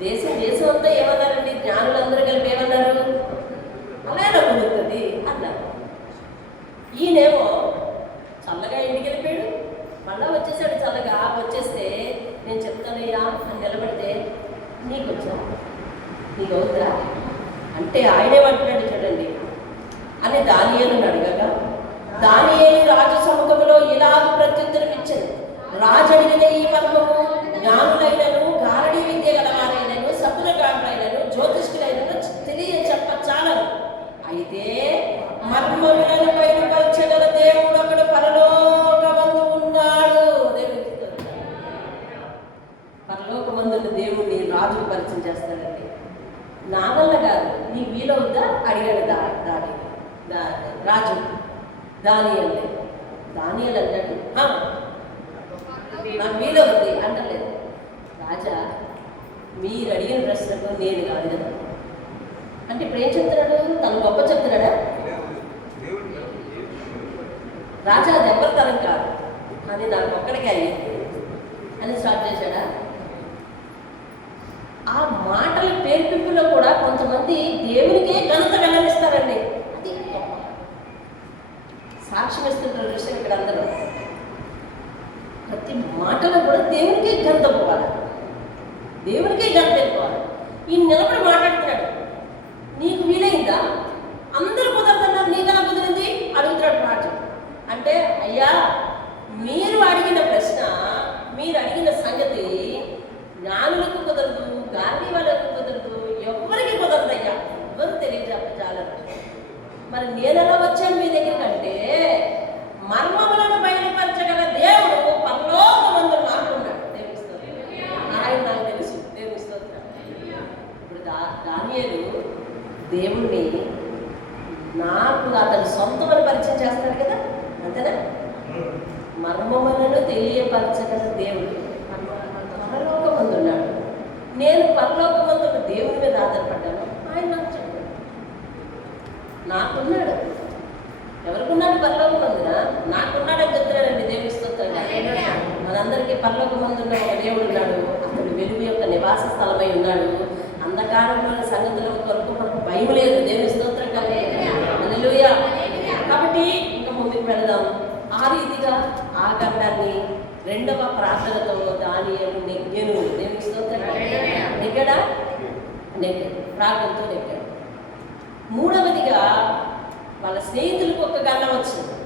దేశం అంతా ఏమన్నారండి? జ్ఞానులందరూ కలిపి ఏమన్నారు? అలా ఎలా కుదురుతుంది అన్నారు. ఈయనేమో చల్లగా ఇంటికి వెళ్ళిపోయాడు, మళ్ళా వచ్చేసాడు. చల్లగా వచ్చేస్తే నేను చెప్తానయ్యా అని నిలబడితే నీకు వచ్చా, నీకు అవుతుందా అంటే ఆయనేమంటున్నాడు చూడండి అని దానియేలుని అడగగా, దానియేలు రాజు సముఖంలో ఇలాగ ప్రత్యుత్తరం ఇచ్చింది. రాజు అడిగిన ఈ మర్మము జ్ఞానులైనను, గారడీ విద్య గలవారైనను, సతుల గాండ్రైనను, జ్యోతిష్కులైనను చెప్పచాలను. అయితే మర్మములను బయలుపరచగల దేవుడు ఒకడు పరలోకమందు ఉన్నాడు. పరలోకమందున్న దేవుడిని రాజు పరిచయం చేస్తాడండి. నా వల్ల కాదు, నీ వీలవుద్దా అడిగాడు రాజు. దానియేలు అంటాడు, నాకు వీలవుద్ది అంటలేదు. రాజా, మీరు అడిగిన ప్రశ్నకు నేను కాదు కదా అంటే ఇప్పుడు ఏం చెప్తున్నాడు? తను గొప్ప చెప్తున్నాడా? రాజా అది ఎవరి తరం కాదు, కానీ నాకు ఒక్కడికే అయ్యింది అని స్టార్ట్ చేశాడా? ఆ మాటల పేర్పింపులో కూడా కొంతమంది దేవునికే ఘనత వెల్లడిస్తారండి. అది సాక్ష్యం ఇస్తుంటారు విషయం ఇక్కడ అందరూ. ప్రతి మాటలో కూడా దేవునికే ఘనత పోవాలి, దేవునికే ఘనత వెళ్ళిపోవాలి. ఈ నిలబడి మాట్లాడుతున్నాడు, నీకు వీలైందా? అందరూ కుదరదన్నారు, నీకలా కుదిరింది అడుగుతున్నాడు రాజు. అంటే అయ్యా, మీరు అడిగిన ప్రశ్న, మీరు అడిగిన సంగతి జ్ఞానులకు కుదరదు, గాంధీ వాళ్ళకు కుదరదు, దేవుణ్ణి నాకు అతను సొంతమని పరిచయం చేస్తాడు కదా, అంతేనా? మర్మములను తెలియపరచగల దేవుడు పరలోకమందున్నాడు. నేను పరలోకమందున్న దేవుని మీద ఆధారపడ్డాను. ఆయన నాకు చెప్పాడు, నాకున్నాడు. ఎవరికున్నాడు? పరలోకమందున నాకున్నాడని చెప్తున్నాడండి. దేవుని స్తోత్రంగా. మనందరికీ పరలోకమందున్న ఒక దేవుడు ఉన్నాడు. అతడు వెలుగు యొక్క నివాస స్థలమై ఉన్నాడు. అంధకారంలోని సంగతుల కొరకు మనకు భయం లేదు. దేవుని స్తోత్రంగా. హల్లెలూయా. కాబట్టి ఇంకా ముందుకు వెళదాం. ఆ రీతిగా ఆ గండాన్ని రెండవ ప్రార్థనతో దానియేలు నెగ్గెను. దేవుని స్తోత్రంగా. నెగ్గడా? నెగ్గాడు. ప్రార్థనతో నెగ్గాడు. మూడవదిగా వాళ్ళ స్నేహితులకు ఒక గండం వచ్చింది.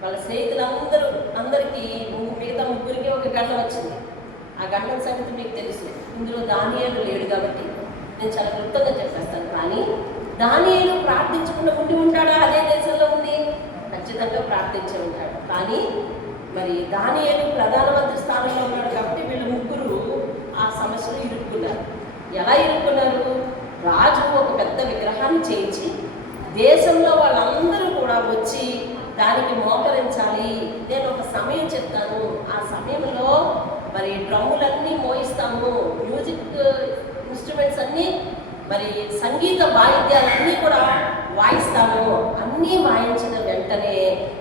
వాళ్ళ స్నేహితులందరికీ మిగతా ముగ్గురికి ఒక గండం వచ్చింది. ఆ గండం సంగతి మీకు తెలుసు. ఇందులో దానియేలు లేడు కాబట్టి నేను చాలా క్లుప్తంగా చెప్పేస్తాను. కానీ దానియేలు ప్రార్థించకుండా ఉండి ఉంటాడా? అదే దేశంలో ఉంది, ఖచ్చితంగా ప్రార్థించి ఉంటాడు. కానీ మరి దానియేలు ప్రధానమంత్రి స్థానంలో ఉన్నాడు కాబట్టి వీళ్ళు ముగ్గురు ఆ సమస్యలో ఇరుక్కున్నారు. ఎలా ఇరుక్కున్నారు? రాజు ఒక పెద్ద విగ్రహాన్ని చేయించి దేశంలో వాళ్ళందరూ కూడా వచ్చి దానికి మోకరించాలి. నేను ఒక సమయం చెప్తాను, ఆ సమయంలో మరి డ్రమ్ములన్నీ మోయిస్తాము, మ్యూజిక్ ఇన్స్ట్రుమెంట్స్ అన్నీ, మరి సంగీత వాయిద్యాలన్నీ కూడా వాయిస్తాము. అన్నీ వాయించిన వెంటనే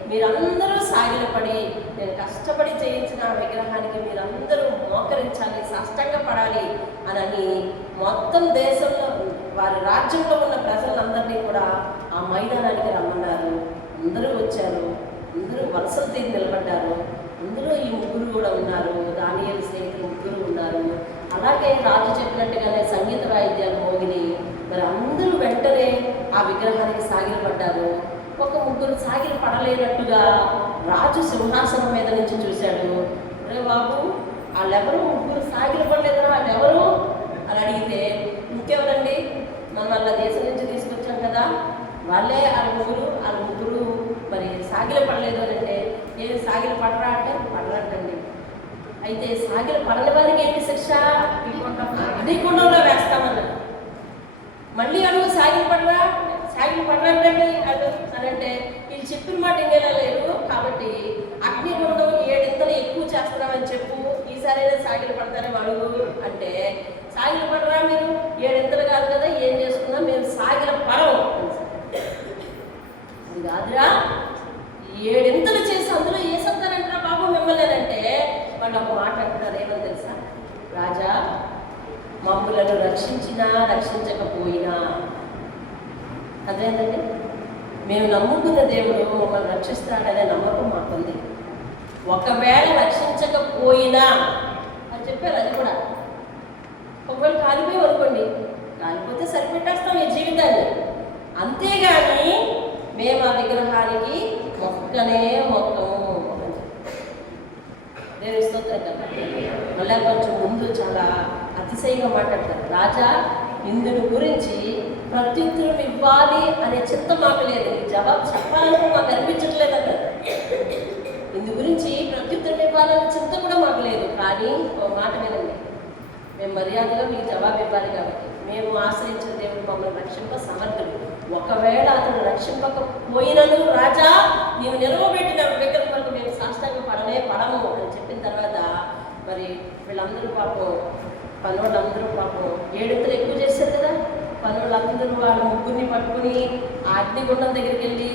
మీరందరూ సాగిలపడి, నేను కష్టపడి చేయించిన విగ్రహానికి మీరందరూ మోకరించాలి, సాష్టంగపడాలి అని మొత్తం దేశంలో వారి రాజ్యంలో ఉన్న ప్రజలందరినీ కూడా ఆ మైదానానికి రమ్మన్నారు. అందరూ వచ్చారు. అందరూ వరుసలు తీరి నిలబడ్డారు. అందులో ఈ ముగ్గురు కూడా ఉన్నారు. దానియేలు స్నేహితులు ముగ్గురు ఉన్నారు. అలాగే రాజు చెప్పినట్టుగానే సంగీత వాయిద్యాలు మోగిని. మరి అందరూ వెంటనే ఆ విగ్రహానికి సాగిలపడ్డారు. ఒక ముగ్గురు సాగిలు పడలేనట్టుగా రాజు సింహాసనం మీద నుంచి చూశాడు. అరే బాబు, వాళ్ళెవరు ముగ్గురు సాగిలు పడలేదురా, వాళ్ళెవరు అని అడిగితే, ఇంకెవరండి, మనం వాళ్ళ దేశం నుంచి తీసుకొచ్చాం కదా, వాళ్ళే వాళ్ళ ముగ్గురు మరి సాగిలు పడలేదు అని అంటే, ఏమి సాగిలు పడరా అంటే పడరంటండి. అయితే సాగిలు పడని వారికి ఏంటి శిక్ష? అగ్నిగుండంలో వేస్తామన్నారు. మళ్ళీ అడుగు, సాగిలు పడరంటండి అని అంటే వీళ్ళు చెప్పిన మాట ఇంకేలేరు కాబట్టి అగ్నిగుండం 7 ఇంతలు ఎక్కువ చేస్తున్నామని చెప్పు, ఈసారైనా సాగిలు పడతారేమో అడుగు అంటే, సాగిలు పడరా మీరు, 7 ఇంతలు కాదు కదా, ఏం చేసుకున్నాం మేము సాగిల పడవు. అది కాదురా, 7 ఇంతలు చేసి అందులో ఏ సత్తారంటారా బాబు మిమ్మల్ని అంటే వాళ్ళు ఒక మాట అంటున్నారు. ఏమని తెలుసా? రాజా, మమ్ములను రక్షించినా రక్షించకపోయినా, అదేంటండి, మేము నమ్ముకున్న దేవుడు మమ్మల్ని రక్షిస్తాడనే నమ్మకం మాకుంది. ఒకవేళ రక్షించకపోయినా అని చెప్పారు. అది కూడా ఒకవేళ కాలిపోయి అనుకోండి, కాలిపోతే సరిపెట్టేస్తాం ఈ జీవితాన్ని, అంతేగాని మేము ఆ విగ్రహానికి మొక్కనే మొక్కము. దేవుని స్తోత్రం కదా. మళ్ళీ కొంచెం ముందు చాలా అతిశయంగా మాట్లాడతారు. రాజా, ఇందుని గురించి ప్రత్యుత్తరం ఇవ్వాలి అనే చింత మాకు లేదు, జవాబు చెప్పాలని మాకు అనిపించట్లేదు అన్నారు. ఇందు గురించి ప్రత్యుత్తరం ఇవ్వాలనే చింత కూడా మాకు లేదు. కానీ ఒక మాట వినండి, మేము మర్యాదగా మీకు జవాబు ఇవ్వాలి కాబట్టి మేము ఆశ్రయించిన దేవుడు మమ్మల్ని రక్షింప సమర్థుడు. ఒకవేళ అతను రక్షింపకపోయినను రాజా, నీవు నిలవబెట్టిన విగ్రహం వరకు మేము సాష్టాంగ పడము అని చెప్పిన తర్వాత మరి వీళ్ళందరూ పాపం, పనులందరూ పాపం 7 ఇంతలు ఎక్కువ చేశారు కదా. పనులందరూ వాళ్ళ ముగ్గురిని పట్టుకుని ఆ అగ్నిగుండం దగ్గరికి వెళ్ళి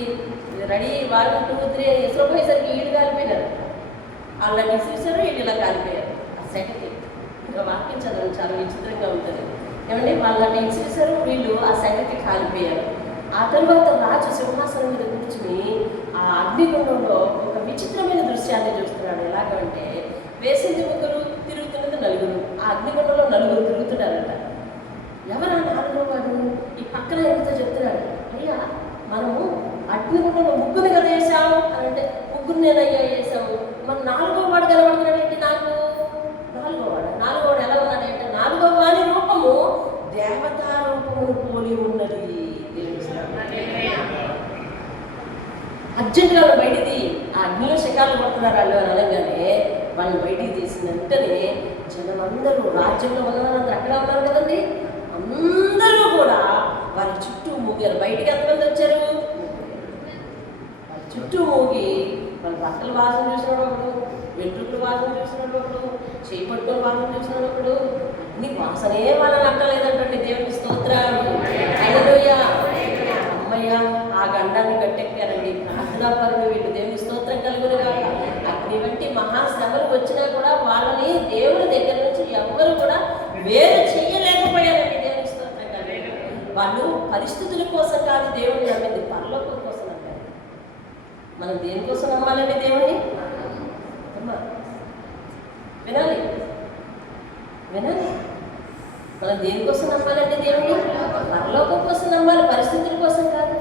రెడీ 1, 2, 3 ఇసుకుపోయేసరికి ఈడు కాలిపోయినారు. వాళ్ళని ఇసురుసారు, వీళ్ళు ఇలా కాలిపోయారు. ఆ సెకండ్కి ఇంకా వాక్యం చదవడం చాలా విచిత్రంగా ఉంటుంది. ఏమంటే వాళ్ళని ఇసురుసారు, వీళ్ళు ఆ సెకండ్కి కాలిపోయారు. ఆ తర్వాత రాజు సింహాసనం మీద కూర్చుని ఆ అగ్నిగుండంలో ఒక విచిత్రమైన దృశ్యాన్ని చూస్తున్నాడు. ఎలాగంటే వేసింది ముగ్గురు, తిరుగుతున్నది నలుగురు. ఆ అగ్నిగుండంలో నలుగురు తిరుగుతున్నారట. ఎవరా 4వ వాడు? ఈ పక్కన ఎవరితో చెప్తున్నాడు, అయ్యా మనము అగ్నిగుండంలో ముగ్గురిని కదా వేసాము అని అంటే, ముగ్గురు నేనయ్యా వేసాము. మన 4వ వాడు కనబడుతున్నాడు ఏంటి? నాకు 4వ వాడు ఎలా ఉన్నాడంటే, 4వ వాడి రూపము దేవతా రూపమును పోలి ఉన్నది. అర్జెంటుగా బయటిది ఆ అగ్నిలో శకాలు పడుతున్నారు వాళ్ళు అని అనగానే వాళ్ళని బయటికి తీసిన వెంటనే జనమందరూ, రాజ్యంలో ఉన్నవాళ్ళందరూ అక్కడ ఉన్నారు కదండి, అందరూ కూడా వారి చుట్టూ ముగ్గురు. బయటికి ఎంతమంది వచ్చారు? చుట్టూ మూగి వాళ్ళ బట్టలు వాసన చూసినాడు ఒకడు, వెంట్రుకలు వాసన చూసినాడు ఒకడు, చేయి పట్టుకొని వాసన చూసినాడు ఒకడు. నీ వాసనే వాళ్ళని అక్కలేదంటండి. దేవునికి స్తోత్రం. హల్లెలూయా. అమ్మయ్య, ఆ గండాన్ని గట్టెక్కారండి. ప్రార్థనాపరులు వీళ్ళు. దేవునికి స్తోత్రం కలుగునుగా. అగ్ని వంటి మహాశ్రమలు వచ్చినా కూడా వాళ్ళని దేవుని దగ్గర నుంచి ఎవ్వరు కూడా వేరు చెయ్యలేకపోయారండి. దేవునికి స్తోత్రం కలుగును. వాళ్ళు పరిస్థితుల కోసం కాదు దేవుడిని నమ్మింది, పరలోకం కోసం నమ్మారు. మనం దేనికోసం నమ్మాలండి దేవుడిని? వినాలి, వినాలి. మనం దేనికోసం నమ్మాలంటే దేవుడిని పరలోకం కోసం నమ్మాలి, పరిస్థితుల కోసం కాదు.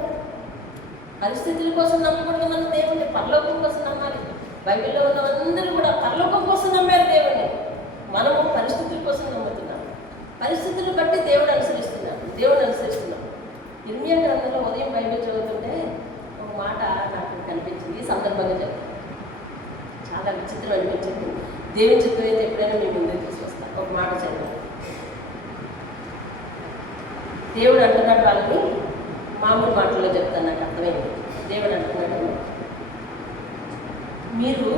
పరిస్థితుల కోసం నమ్మకూడదు. మనం దేవుడిని పరలోకం కోసం నమ్మాలి. బైబిల్లో ఉన్న అందరూ కూడా పరలోకం కోసం నమ్మారు దేవుడిని. మనము పరిస్థితుల కోసం నమ్ముతున్నాం. పరిస్థితులను బట్టి దేవుడు అనుసరిస్తున్నాం. ఇర్మియా గ్రంథంలో ఉదయం బైబిల్ చదువుతుంటే ఒక మాట నాకు కనిపించింది. సందర్భంగా చెప్తాను. చాలా విచిత్రం అనిపించింది. దేవుని చిత్రం అయితే ఎప్పుడైనా మీ ముందుకు తీసుకొస్తాను. ఒక మాట చదివాను. దేవుడు అంటున్నాడు వాళ్ళని, మామూలు మాటల్లో చెప్తాను, నాకు అర్థమైంది. దేవుడు అంటున్నాడు, మీరు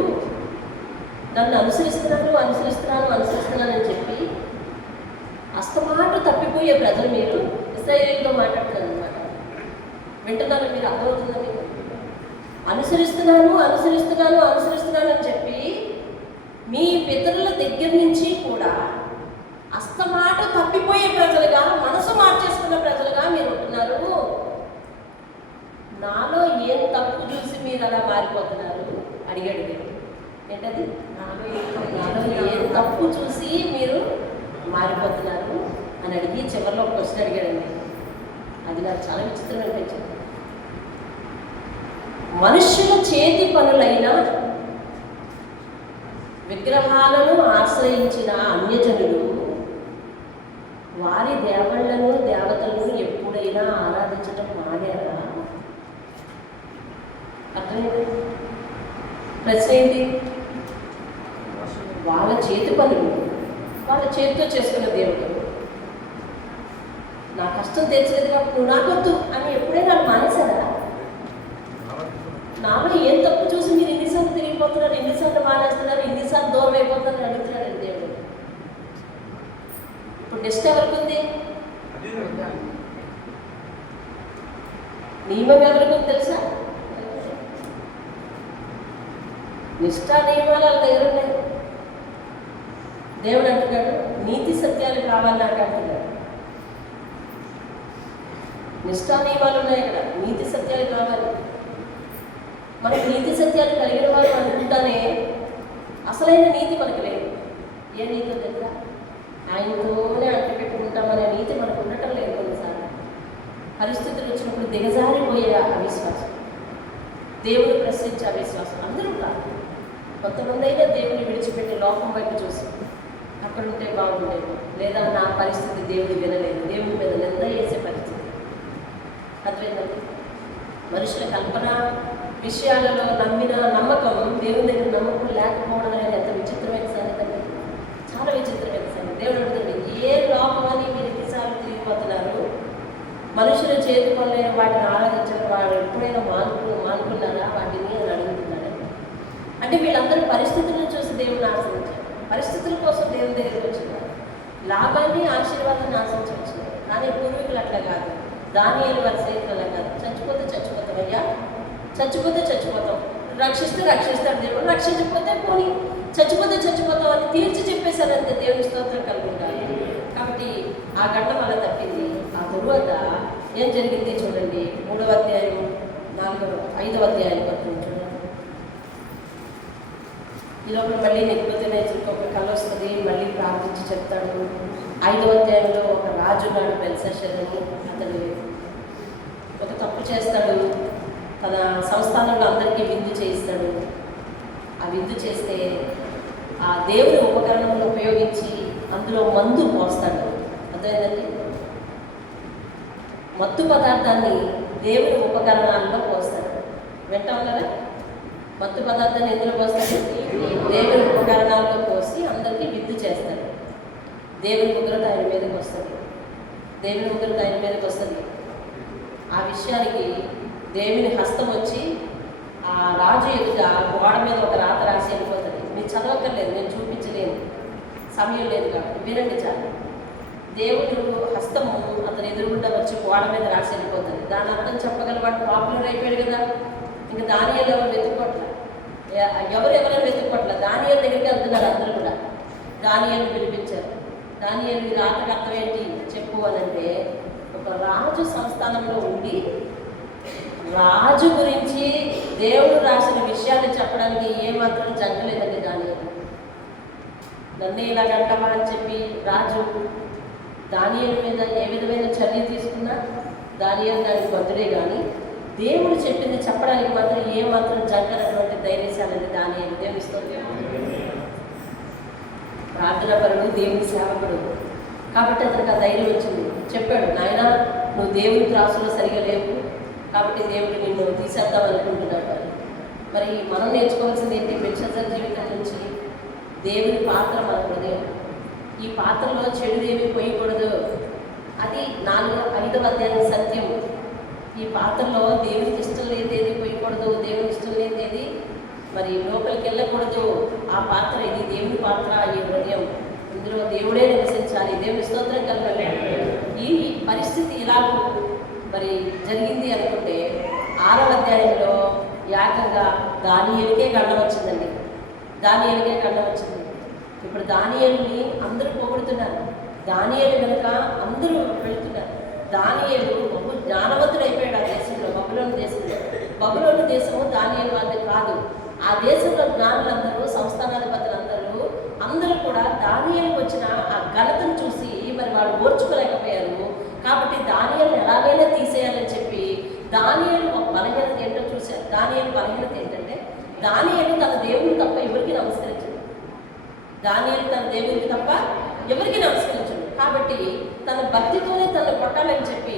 నన్ను అనుసరిస్తున్నానని చెప్పి అస్తమాట తప్పిపోయే ప్రజలు మీరు. ఇశ్రాయేలుతో మాట్లాడుతున్నారు అనమాట. వింటున్నారు మీరు? అర్థమవుతుందా మీకు? అనుసరిస్తున్నాను అని చెప్పి మీ పితరుల దగ్గర నుంచి కూడా అస్తమాట తప్పిపోయే ప్రజలుగా, మనసు మార్చేసుకున్న ప్రజలుగా మీరు ఉంటున్నారు. నాలో ఏం తప్పు చూసి మీరు అలా మారిపోతున్నారు అడిగాడు దేవుడు. ఏంటది? నాలో ఏం తప్పు చూసి మీరు మారిపోతున్నారు అని అడిగి చివరిలో ఒక క్వశ్చన్ అడిగాడండి. అది నాకు చాలా విచిత్రం అనిపించింది. మనుష్యుల చేతి పనులైన విగ్రహాలను ఆశ్రయించిన అన్యజనులు వారి దేవతలను ఎప్పుడైనా ఆరాధించటం మానేరా? అర్థమైంది? ప్రశ్న ఏంటి? వాళ్ళ చేతి పనులు, వాళ్ళ చేతితో చేసుకున్న దేవుడు. నా కష్టం తెచ్చలేదు కాబట్టి నువ్వు నాకొద్దు అని ఎప్పుడైనా మానేశారా? నాలో ఏం తప్పు చూసి మీరు ఎన్నిసార్లు తిరిగిపోతున్నారు, ఎన్నిసార్లు మానేస్తున్నారు, ఎన్నిసార్లు దూరం అయిపోతున్నారు అడుగుతున్నాడు దేవుడు. ఇప్పుడు నెక్స్ట్ ఎవరికి ఉంది? నియమం ఎవరికి ఉంది తెలుసా? నిష్ఠా నియమాలు వాళ్ళ దగ్గర ఉన్నాయి. దేవుడు అంటున్నాడు, నీతి సత్యాలు కావాలి నాకు అంటున్నాడు. నిష్ఠా నియమాలు ఉన్నాయి ఇక్కడ, నీతి సత్యాలు కావాలి. మనకి నీతి సత్యాలు కలిగిన వారు అనుకుంటానే అసలైన నీతి మనకు లేదు. ఏ నీతో దగ్గర ఆయనతోనే అంటి పెట్టుకుంటామనే నీతి మనకు ఉండటం లేదు. కొన్నిసార్లు పరిస్థితులు వచ్చినప్పుడు దిగజారిపోయే అవిశ్వాసం, దేవుని ప్రశ్నించే అవిశ్వాసం. అందరూ కాదు, కొంతమంది అయినా దేవుని విడిచిపెట్టి లోకం వైపు చూసి అక్కడ ఉంటే బాగుండేది, లేదా నా పరిస్థితి దేవుడు వినలేదు, దేవుడి మీద నింద వేసే పరిస్థితి. అర్థమైందండి? మనుషుల కల్పన విషయాలలో నమ్మిన నమ్మకం, దేవుని దగ్గర నమ్మకం లేకపోవడం అనేది ఎంత విచిత్రమైన సంగతి అండి. చాలా విచిత్రమైన సంగతి. దేవుడు అడుగుతుంది, ఏ లోకం అని మీరు ఎన్నిసార్లు తిరిగిపోతున్నారు? మనుషుల చేతి పనులైన వాటిని ఆరాధించడం వాడు ఎప్పుడైనా మానుకున్నారా వాటిని అని అడుగుతున్నాడు. అంటే వీళ్ళందరూ పరిస్థితులను చూసి దేవుడిని ఆశ్రయించారు. పరిస్థితుల కోసం దేవుని దగ్గరికి వచ్చినారు. లాభాన్ని ఆశీర్వాదాన్ని ఆశించవచ్చున్నారు. కానీ పూర్వీకులు అట్లా కాదు. దానియేలు వారి సైతం అలా కాదు. చచ్చిపోతాం అయ్యా, చచ్చిపోతాం, రక్షిస్తాడు దేవుడు, రక్షించకపోతే పోనీ, చచ్చిపోతాం అని తీర్చి చెప్పేశారంతే. దేవుని స్తోత్రం కలుగుతారు. కాబట్టి ఆ గంట వల్ల తప్పింది. ఆ తరువాత ఏం జరిగింది చూడండి. 3వ అధ్యాయం 5వ అధ్యాయం పడుతుంది చూడండి. ఈ లోపల మళ్ళీ నిద్రపోతేనే ఒక కళ వస్తుంది. మళ్ళీ ప్రార్థించి చెప్తాడు. 5వ అధ్యాయంలో ఒక రాజు నాడు బెల్షస్సరు, అతడు ఒక తప్పు చేస్తాడు. తన సంస్థానంలో అందరికీ విందు చేయిస్తాడు. ఆ విందు చేస్తే ఆ దేవుని ఉపకరణములు ఉపయోగించి అందులో మందు పోస్తాడు. అర్థమైందండి? మత్తు పదార్థాన్ని దేవుని ఉపకరణాల్లో పోస్తాడు. వింటాం కదా? మత్తు పదార్థాన్ని ఎందులో పోస్తాడు? దేవుని ఉపకరణాల్లో పోసి అందరికీ విందు చేస్తాడు. దేవుని ఉగ్రత ఆయన మీదకి వస్తుంది. ఆ విషయానికి దేవుని హస్తం వచ్చి ఆ రాజు ఎదుట గోడ మీద ఒక రాత రాసి వెళ్ళిపోతుంది. మీరు చదవక్కర్లేదు, నేను చూపించలేను, సమయం లేదు కాబట్టి వినండి చాలు. దేవుడు హస్తము అతను ఎదురుగుండా వచ్చి గోడ మీద రాసి వెళ్ళిపోతుంది. దాని అర్థం చెప్పగలవాడు పాపులర్ అయిపోయాడు కదా. ఇంకా దానియేలు ఎవరు వెతుక్కోట్ల, ఎవరెవరైనా వెతుక్కోట్ల, దానియేలు దగ్గరికి వెళ్తున్నారు అందరూ కూడా. దానియేలు పిలిపించారు. దానియేలు ఈ రాతకు అర్థం ఏంటి చెప్పు అని అంటే, ఒక రాజు సంస్థానంలో ఉండి రాజు గురించి దేవుడు రాసిన విషయాన్ని చెప్పడానికి ఏమాత్రం జంకలేదండి దానియేలు. నన్ను ఇలాగంటావా అని చెప్పి రాజు దానియేలు మీద ఏ విధమైన చర్య తీసుకున్నా దానియేలు దానికి బద్దుడే కానీ దేవుడు చెప్పింది చెప్పడానికి మాత్రం ఏమాత్రం జంకనటువంటి ధైర్యశాలని దానియేలు. దేవుని స్తోత్రం. ప్రార్థనాపరుడు, దేవుని సేవకుడు కాబట్టి అతనికి ఆ ధైర్యం వచ్చింది. చెప్పాడు, నాయన నువ్వు దేవుని త్రాసులో సరిగా లేవు కాబట్టి దేవుడు నిన్ను తీసేద్దాం అనుకుంటున్నాడు. మరి మనం నేర్చుకోవాల్సింది ఏంటి? బెల్షస్సర్ జీవితం నుంచి దేవుని పాత్ర మన హృదయం. ఈ పాత్రలో చెడు ఏమీ పోయకూడదు. అది 5వ అధ్యాయం సత్యం. ఈ పాత్రలో దేవునికి ఇష్టం లేదేది పోయకూడదు, దేవునికి ఇష్టం లేదేది మరి లోపలికి వెళ్ళకూడదు. ఆ పాత్ర ఇది దేవుని పాత్ర, ఈ హృదయం, ఇందులో దేవుడే నివసించాలి. దేవుని స్తోత్రం కలగాలి. ఈ పరిస్థితి ఇలాగూ మరి జరిగింది అనుకుంటే 6వ అధ్యాయంలో ఏకంగా దానియేలుకే గండం వచ్చిందండి. దానియేలుకే గండం వచ్చింది. ఇప్పుడు దానియేలుని అందరూ పొగుడుతున్నారు. దానియేలు కనుక అందరూ వెళుతున్నారు. దానియేలు బహు జ్ఞానవంతుడు అయిపోయాడు ఆ దేశంలో, బబులోను దేశంలో. బబులోను దేశము దానియేలు వాళ్ళది కాదు. ఆ దేశంలో జ్ఞానులందరూ, సంస్థానాధిపతులందరూ అందరూ కూడా దానియేలుకి వచ్చిన ఆ ఘనతను చూసి మరి వాళ్ళు ఓర్చుకోలేకపోయారు. కాబట్టి దానియేలుని ఎలాగైనా తీసేయాలని చెప్పి దానియేలు ఒక బలహీనత ఏంటో చూశారు. దానియేలు బలహీనత ఏంటంటే దానియేలు తన దేవుని తప్ప ఎవరికి నమస్కరించడు. దానియేలు తన దేవునికి తప్ప ఎవరికి నమస్కరించడు. కాబట్టి తన భక్తితోనే తనను కొట్టాలని చెప్పి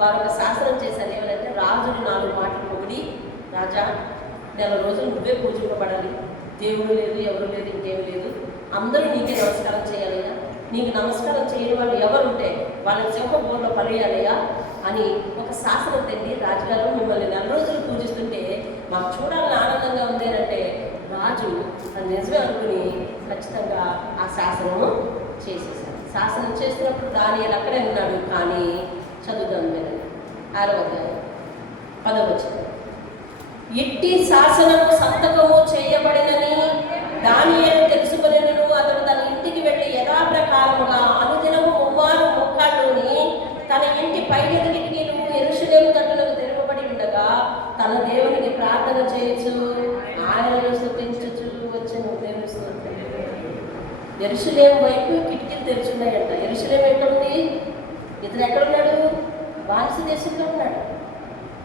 వారు ఒక శాసనం చేశారు. ఏమనంటే రాజుని 4 మాటలు పొగిడి, రాజా 4 రోజులు నువ్వే పూజింపబడాలి, దేవుడు లేదు, ఎవరు లేదు, ఇంకేం లేదు, అందరూ నీకే నమస్కారం చేయాలయ్యా, నీకు నమస్కారం చేయని వాళ్ళు ఎవరుంటే వాళ్ళని సింహబోన్లో పడేయాలయ్యా అని ఒక శాసనం తెండి, రాజుగారు మిమ్మల్ని 4 రోజులు పూజిస్తుంటే మాకు చూడాలని ఆనందంగా ఉంది అంటే రాజు అది నిజమే అనుకుని ఖచ్చితంగా ఆ శాసనము చేసేసాడు. శాసనం చేసినప్పుడు దానియేలు అక్కడే ఉన్నాడు. కానీ చదువుదాం మీరు 6వ అధ్యాయం 10వ వచనం. ఇట్టి శాసనము సంతకము చేయబడినని దానియేలు తెలుసుకొనెను. అతడు తన ఇంటికి వెళ్ళి యథాప్రకారముగా అనుదినము 3 ముఖాల్లోని తన ఇంటి పైగది కిటికీలు యెరూషలేము తట్టులకు తెరవబడి ఉండగా తన దేవునికి ప్రార్థన చేయొచ్చు, ఆయనను స్తుతించుచు వచ్చెను. దేవుని స్తోత్రం. యెరూషలేము వైపు కిటికీలు తెరుచున్నాయంట. యెరూషలేము ఎక్కడ ఉంది? ఇతను ఎక్కడున్నాడు? బానిస దేశంలో ఉన్నాడు.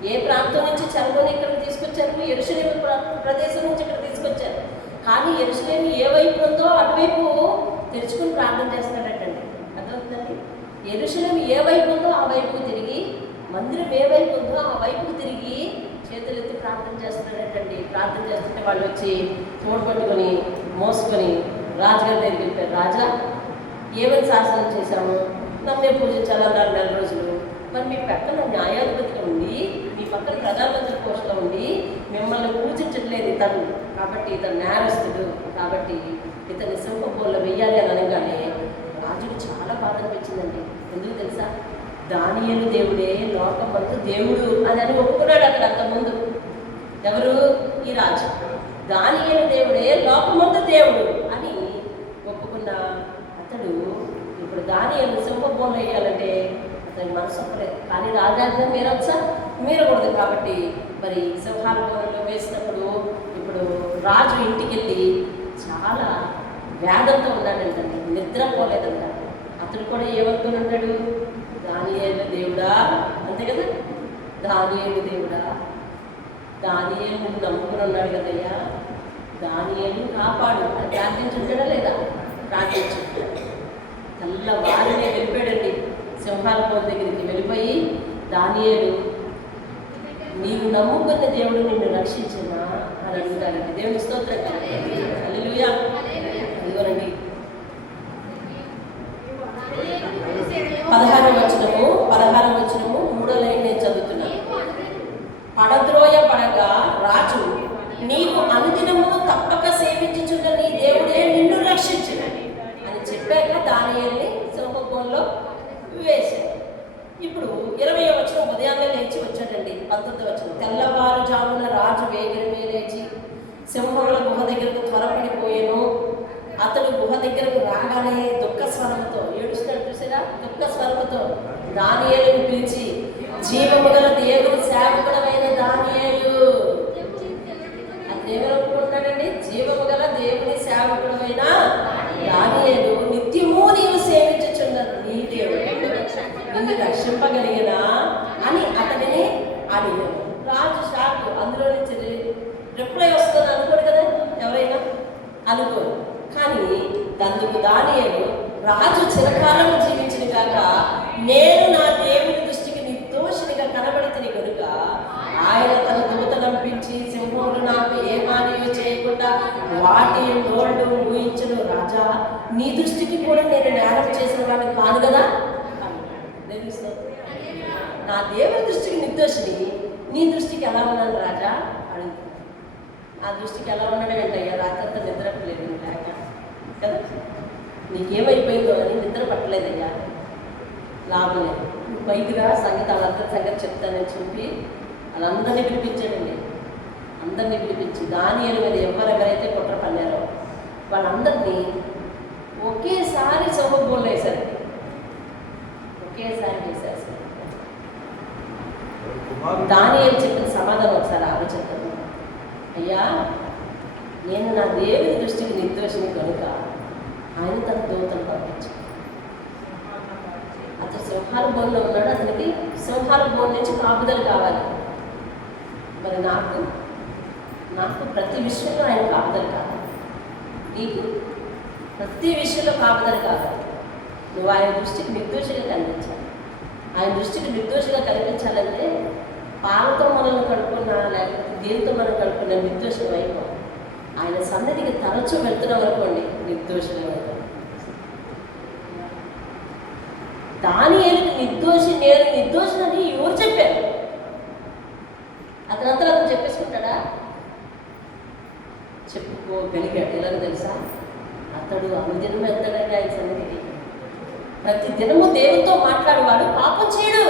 ఏ ప్రాంతం నుంచి చెరగొని ఇక్కడికి తీసుకొచ్చారు? యెరూషలేము ప్రదేశం నుంచి ఇక్కడ తీసుకొచ్చారు. కానీ యెరూషలేము ఏ వైపు ఉందో అటువైపు తెరుచుకుని ప్రార్థన చేస్తున్నాడటండి. అర్థమవుతుందండి? యెరూషలేము ఏ వైపు ఉందో ఆ వైపుకు తిరిగి, మందిరం ఏ వైపు ఉందో ఆ వైపుకు తిరిగి చేతులెత్తి ప్రార్థన చేస్తున్నాడటండి. ప్రార్థన చేస్తుంటే వాళ్ళు వచ్చి తోడుపట్టుకొని మోసుకొని రాజుగారి దగ్గరికి వెళ్ళిపోయారు. రాజా, ఏమని శాసనం చేశాము? నన్నే పూజించాలన్నారు 4 రోజులు. మరి మీ పక్కన న్యాయాధిపతిగా ఉండి, మీ పక్కన ప్రధానమంత్రి పోస్టులో ఉండి మిమ్మల్ని పూజించట్లేదు ఇతను, కాబట్టి ఇతను నేరస్తుడు, కాబట్టి ఇతన్ని సింహబోన్లో వెయ్యాలి అని అనగానే రాజుకు చాలా బాధ అనిపించిందండి. ఎందుకు తెలుసా? దానియేలు దేవుడే, లోకమందు దేవుడు అని ఒప్పుకున్నాడు అతను అంతకుముందు. ఎవరు? ఈ రాజు. దానియేలు దేవుడే, లోకమందు దేవుడు అని ఒప్పుకున్న అతడు ఇప్పుడు దానియేలు సింహబోన్లో వేయాలంటే అతని మనసు ఒప్పలేదు. కానీ రాజాజ్ఞ మీరొచ్చా? మీరకూడదు. కాబట్టి మరి సింహాల బోన్లో వేసినప్పుడు ఇప్పుడు రాజు ఇంటికి వెళ్ళి చాలా వేదంతో ఉన్నాడంటండి, నిద్రపోలేదంట. అతడు కూడా ఏమనుకుని ఉంటాడు? దానియేలు దేవుడా, అంతే కదా, దానియేలు దేవుడా, దానియేలు నువ్వు నమ్ముకుని ఉన్నాడు కదయ్యా, దానియేలు కాపాడు అని ప్రార్థించుంటాడా లేదా? ప్రార్థించుంటాడు. తెల్లవారినే వెళ్ళిపోయాడండి సింహాల బోన్ దగ్గరికి. వెళ్ళిపోయి దానియేలు, నీవు నమ్ముకున్న దేవుడు నిన్ను రక్షించినా అని అడుగుతాడండి. దేవుని స్తోత్రం. హల్లెలూయా. ఇదిగోనండి 16వ వచనము 3వ లైన్ నేను చదువుతున్నాను. చెప్పాక దానియేలుని సింహకోణంలో వేశారు. ఇప్పుడు 20వ వచనం, ఉదయాన్నే లేచి వచ్చాడండి. 19వ వచనం, తెల్లవారుజామున రాజు వేగిరమే లేచి సింహముల గుహ దగ్గరకు త్వరపడిపోయాను. అతడు గుహ దగ్గరకు రాగానే దుఃఖ స్వరముతో ఏడుస్తున్నాడు, చూసారా? దుఃఖ స్వరముతో దానియేలుని పిలిచి, జీవము గల దేవుని సేవకుడమైన దానియేలు, అదేమనుకుంటున్నాడండి? జీవము గల దేవుని సేవకుడమైన దానియేలు, నిత్యము నీవు సేవించుచున్న నీ దేవుడు నిన్ను రక్షింపగలిగినా అని అతడిని అడిగాను. రాజు షాక్. అందులో నుంచి రిప్లై వస్తుంది అనుకోడు కదా ఎవరైనా, అనుకోరు. కానీ అందుకు దానియేలు, రాజు చిరకాలము జీవించిన కాక నేను నా దేవుని దృష్టికి నిర్దోషినిగా కనబడితిని కనుక ఆయన తన దూతలంపించి సింహములు నాకు ఏ హానియో చేయకుండా వాటి నోళ్ళు ఊహించను. రాజా, నీ దృష్టికి కూడా నేను నేరం చేసిన వాడిని కాను కదా. నా దేవుని దృష్టికి నిర్దోషిని, నీ దృష్టికి ఎలా ఉన్నాను రాజా అడుగుతాను. నా దృష్టికి ఎలా ఉన్నాడు ఏంటయ్యా? రాత్రంతా నిద్ర పట్టలేదు లేక కదా, నీకేమైపోయిందో అని నిద్ర పట్టలేదయ్యా. లాభం లేదు, బయటగా సంగతి వాళ్ళందరి సంగతి చెప్తానని చెప్పి వాళ్ళందరినీ పిలిపించాడండి. అందరినీ పిలిపించి దానియేలు మీద ఎవరెవరైతే కుట్ర పన్నారో వాళ్ళందరినీ ఒకేసారి సింహభూమిలో వేశారు. ఒకేసారి వేశారు. దానియేలు చెప్పిన సమాధానం ఒకసారి ఆలోచిద్దాం. అయ్యా, నేను నా దేవుని దృష్టికి నిర్దోషిని కనుక ఆయన తన దూతను పంపించాను. అతను సింహాల బోన్లో ఉన్నాడు, అతనికి సింహాల బోన్ నుంచి కాపుదల కావాలి. మరి నాకు ప్రతి విషయంలో ఆయన కాపుదల కావాలి, నీకు ప్రతి విషయంలో కాపుదల కావాలి. నువ్వు ఆయన దృష్టికి నిర్దోషిగా కనిపించాలి. ఆయన దృష్టికి నిర్దోషిగా కనిపించాలంటే పాలతో మనల్ని కడుక్కున్నా లేకపోతే దేనితో మనం కడుక్కున్నా నిర్దోషం అయిపో. ఆయన సన్నిధికి తరచూ వెళ్తున్నాం అనుకోండి, నిర్దోషంగా అవుతాం. దానియేలుకి నిర్దోషి, నేను నిర్దోషిని ఎవరు చెప్పారు? అతనంతా అతను చెప్పేసుకుంటాడా? చెప్పుకోగలిగాడు. ఎలా తెలుసా? అతడు అనుదినం వెళ్తాడండి ఆయన సన్నిధికి. ప్రతి దినము దేవునితో మాట్లాడేవాడు పాపం చేయడు.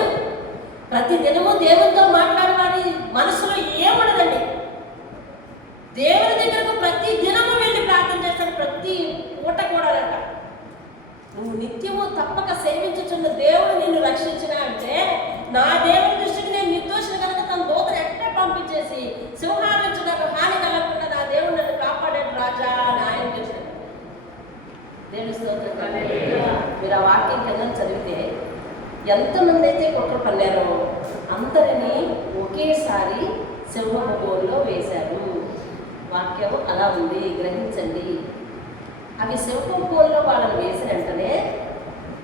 ప్రతి దినము దేవునితో మాట్లాడేవాడి మనసులో ఏమడదండి. దేవుని దగ్గరకు ప్రతి దినము వెళ్ళి ప్రార్థన చేస్తాడు, ప్రతి పూట కూడా. నువ్వు నిత్యము తప్పక సేవించుచున్న దేవుడు నిన్ను రక్షించిన అంటే, నా దేవుని దృష్టికి నేను నిర్దోషిని కనుక తన దూతను ఎట్టే పంపించేసి సింహాల నుంచి నాకు హాని కలగకుండా నా దేవుడు నన్ను కాపాడాడు రాజా అని ఆయన చేశాడు. దేవుని స్తోత్రం. మీరు ఆ వాక్యం కింద చదివితే ఎంతమంది అయితే కుట్ర పన్నారో అందరినీ ఒకేసారి సింహపు బోన్లో వేశారు. వాక్యం అలా ఉంది, గ్రహించండి. అవి సింహపు బోన్లో వాళ్ళని వేసిన వెంటనే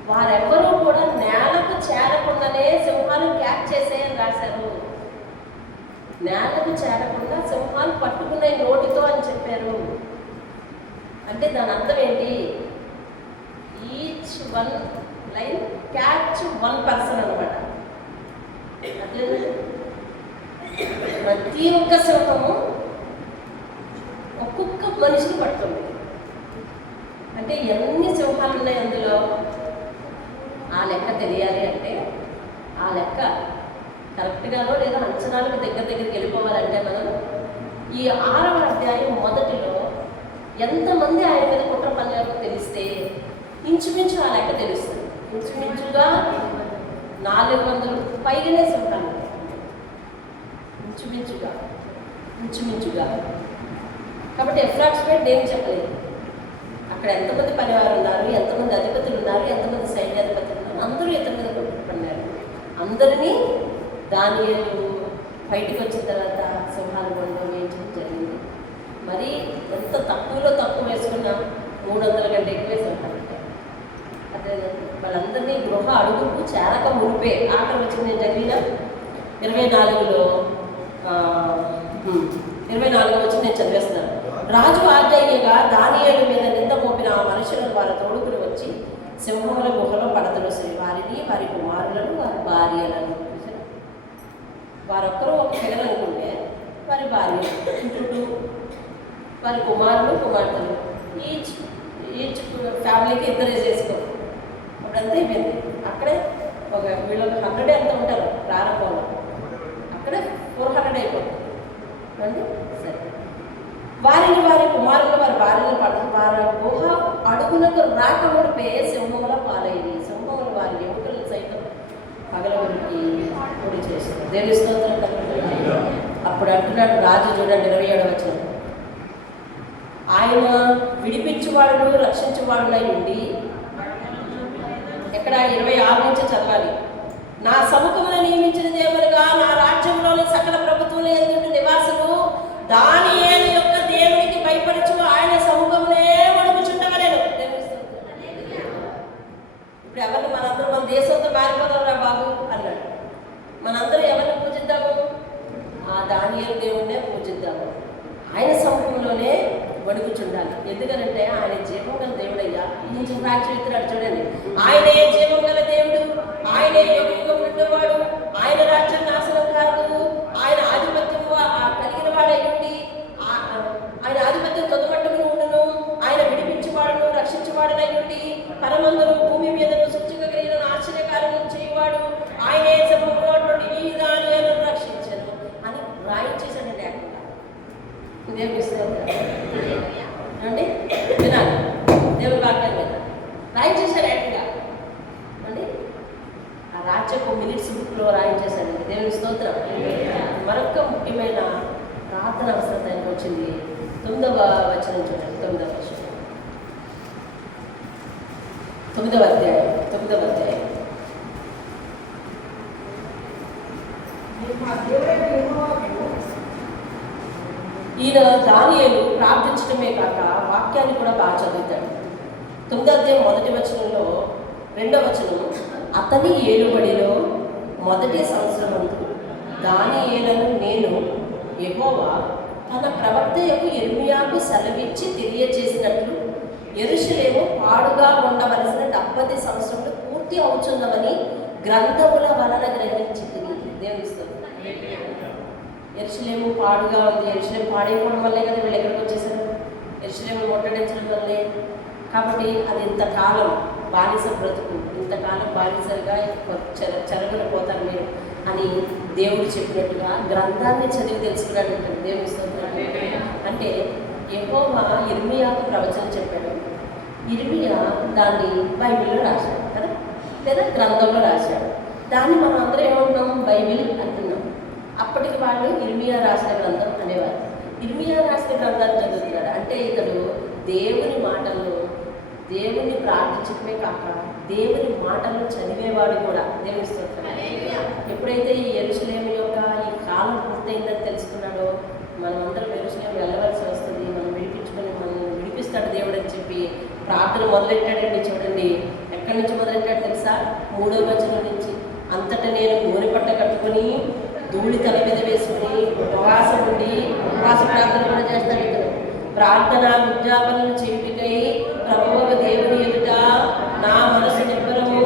వారెవ్వరూ కూడా నేలకు చేరకుండానే సింహాలు క్యాచ్ చేసేయని రాశారు. నేలకు చేరకుండా సింహాలు పట్టుకునే నోటితో అని చెప్పారు. అంటే దాని అర్థం ఏంటి? Each one line catch one person అనమాట. అట్లే ప్రతి ఒక్క సింహము ఒక్కొక్క మనిషిని పట్టుకుంది. అంటే ఎన్ని సింహాలు ఉన్నాయి అందులో ఆ లెక్క తెలియాలి అంటే, ఆ లెక్క కరెక్ట్గానో లేదా అంచనాలకు దగ్గరికి వెళ్ళిపోవాలంటే మనం ఈ 6వ అధ్యాయం మొదటిలో ఎంతమంది ఆయన మీద కుట్ర పన్నారో తెలిస్తే ఇంచుమించు ఆ లెక్క తెలుస్తుంది. ఇంచుమించుగా 400 పైగానే సింహాలు. ఇంచుమించుగా కాబట్టి అప్రాక్సిమేట్ ఏం చెప్పలేదు. అక్కడ ఎంతమంది పనివారు ఉన్నారు, ఎంతమంది అధిపతులు ఉన్నారు, ఎంతమంది సైన్యాధిపతులు ఉన్నారు, అందరూ ఇతని మీద పన్నారు. అందరినీ దానియేలు బయటకు వచ్చిన తర్వాత సింహాల బోన్లో వేయించడం జరిగింది. మరి ఎంత తక్కువలో తక్కువ వేసుకున్నా 300 కంటే ఎక్కువ వేసుకుంటారు. అదే వాళ్ళందరినీ గృహ అడుగుకు చేరక మునిపే ఆఖరి వచ్చింది. నేను చదివిన 24లో వచ్చి నేను చదివేస్తున్నాను. రాజు ఆజ్ఞగా దానియేలు మీద నింద మోపిన ఆ మనుషులను వారి తోడుకుని వచ్చి సింహముల గుహలో పడదలుసి వారిని, వారి కుమారులను, వారి భార్యలను, వారొక్కరూ ఒక పిల్లలు అనుకుంటే వారి భార్యలు, వారి కుమారులు, కుమార్తెలు ఈచ్ ఫ్యామిలీకి ఇద్దరు వేసేసుకో. అప్పుడు అంతా అయిపోయింది. అక్కడే ఒక వీళ్ళకి 100 ఎంత ఉంటారు ప్రారంభంలో, అక్కడే 400 అయిపోతుంది అండి. సరే, వారిని వారి కుమారులు వారి భార్యను పడుతుంది. వారి గుహ అడుగులకు రాకముడిపే సింహముల పాలయ్యి, సింహములు వారి ఎముకలు సైతం పగలగొరికి పొడి చేస్తారు. దేవుని స్తోత్రం. అప్పుడు అంటున్నాడు రాజు, చూడండి 27వ వచనం, ఆయన విడిపించువాడును రక్షించువాడునై ఉండి, ఎక్కడ 26 నుంచి చదవాలి. నా సముఖమున నియమించిన దేవులుగా నా రాజ్యంలోని సకల ప్రభుత్వంలో ఎందుకు నివాసులు దానియేలు యొక్క దేవునికి భయపరచు ఆయన సముఖమునే వణుకుచుండవలెను. ఇప్పుడు ఎవరిని మనందరూ మన దేశంతో మారిపోతాం రా బాబు అన్నాడు. మనందరూ ఎవరిని పూజిద్దాము? ఆ దానియేలు దేవుణ్ణే పూజిద్దాము. ఆయన సముఖంలోనే వణుకుచుండాలి. ఎందుకనంటే ఆయన జీవం గల దేవుడయ్యా. ఈ నుంచి సాక్షి ఇస్తున్నాడు చూడండి. ఆయనే జీవం గల దేవుడు, ఆయనే యుగం ఉండేవాడు, ఆయన రాజ్యం నాశనం కాదు, ఆయన ఆధిపత్యం కలిగిన వాడైంది, ఆయన ఆధిపత్యం తొదమట్టమును ఉండును, ఆయన విడిపించేవాడును రక్షించేవాడనైండి, పరమందును భూమి మీదను సూచిక కలిగిన ఆశ్చర్యకార్యం చేయవాడు, ఆయనే సమూహటువంటి ఈ దానియేలును రక్షించను అని రాయించేశాడు లేకుండా. అండి వినాలి, దేవుని వాక్యం మీద రాయించేశాడు ఏకంగా అండి. ఆ రాజ్యపు మినిట్స్ బుక్లో రాయించేశాడండి. దేవుని స్తోత్రం. మరొక ముఖ్యమైన ప్రార్థన అవసరత ఆయనకు వచ్చింది. 9వ వచనం చూడండి. 9వ వచనం, 9వ అధ్యాయం. ఈయన దానియేలు ప్రార్థించడమే కాక వాక్యాన్ని కూడా బాగా చదువుతాడు. 9వ అధ్యాయం 1వ వచనంలో 2వ వచనం, అతని ఏలుబడిలో మొదటి సంవత్సరమందు దానియేలును నేను యెహోవా తన ప్రవక్త యొక్క యిర్మీయాకు సెలవిచ్చి తెలియజేసినట్లు యెరూషలేము పాడుగా ఉండవలసిన 70 సంవత్సరములు పూర్తి అవుతున్నవని గ్రంథముల వలన గ్రహించింది. దేవునిస్తుంది. యెరూషలేము పాడుగా ఉంది. యెరూషలేము పాడైపోవడం వల్లే కదా వీళ్ళు ఎక్కడికి వచ్చేసారు. యెరూషలేము ముట్టడించడం వల్లే. కాబట్టి అది ఇంతకాలం బానిస బ్రతుకు, ఇంతకాలం బానిసలుగా చెరగలు పోతారు మీరు అని దేవుడు చెప్పినట్టుగా గ్రంథాన్ని చదివి తెలుసుకున్నాడు. దేవుని స్తోత్రం. అంటే యెహోవా యిర్మీయాకు ప్రవచనం చెప్పాడు. యిర్మీయా దాన్ని బైబిల్లో రాశాడు కదా, లేదా గ్రంథంలో రాశాడు. దాన్ని మనం అందరం ఏమంటున్నాం? బైబిల్ అంటున్నాం. అప్పటికి వాళ్ళు యిర్మీయా రాసిన గ్రంథం అనేవారు. యిర్మీయా రాసిన గ్రంథాన్ని చదువుతున్నాడు అంటే ఇతడు దేవుని మాటల్లో, దేవుని ప్రార్థించడమే కాక దేవుని మాటలను చదివేవాడు కూడా. దేవుని స్తోత్రం. ఎప్పుడైతే ఈ యెరూషలేము యొక్క ఈ కాలం పూర్తయిందని తెలుసుకున్నాడో, మనం అందరం యెరూషలేము వెళ్ళవలసి వస్తుంది, మనం విడిపిస్తాడు దేవుడు అని చెప్పి ప్రార్థన మొదలెట్టాడండి. చూడండి ఎక్కడి నుంచి మొదలెట్టాడు తెలుసా? 3వ వచనం నుంచి. అంతటా నేను గోనె పట్ట కట్టుకొని ధూళి తల మీద వేసుకుని ఉపవాస ప్రార్థన కూడా చేస్తాడు. ఇతను ప్రార్థన విజ్ఞాపనలు చేపికై ప్రభువు దేవుని ఎదుట నా మనసు నిబ్బరము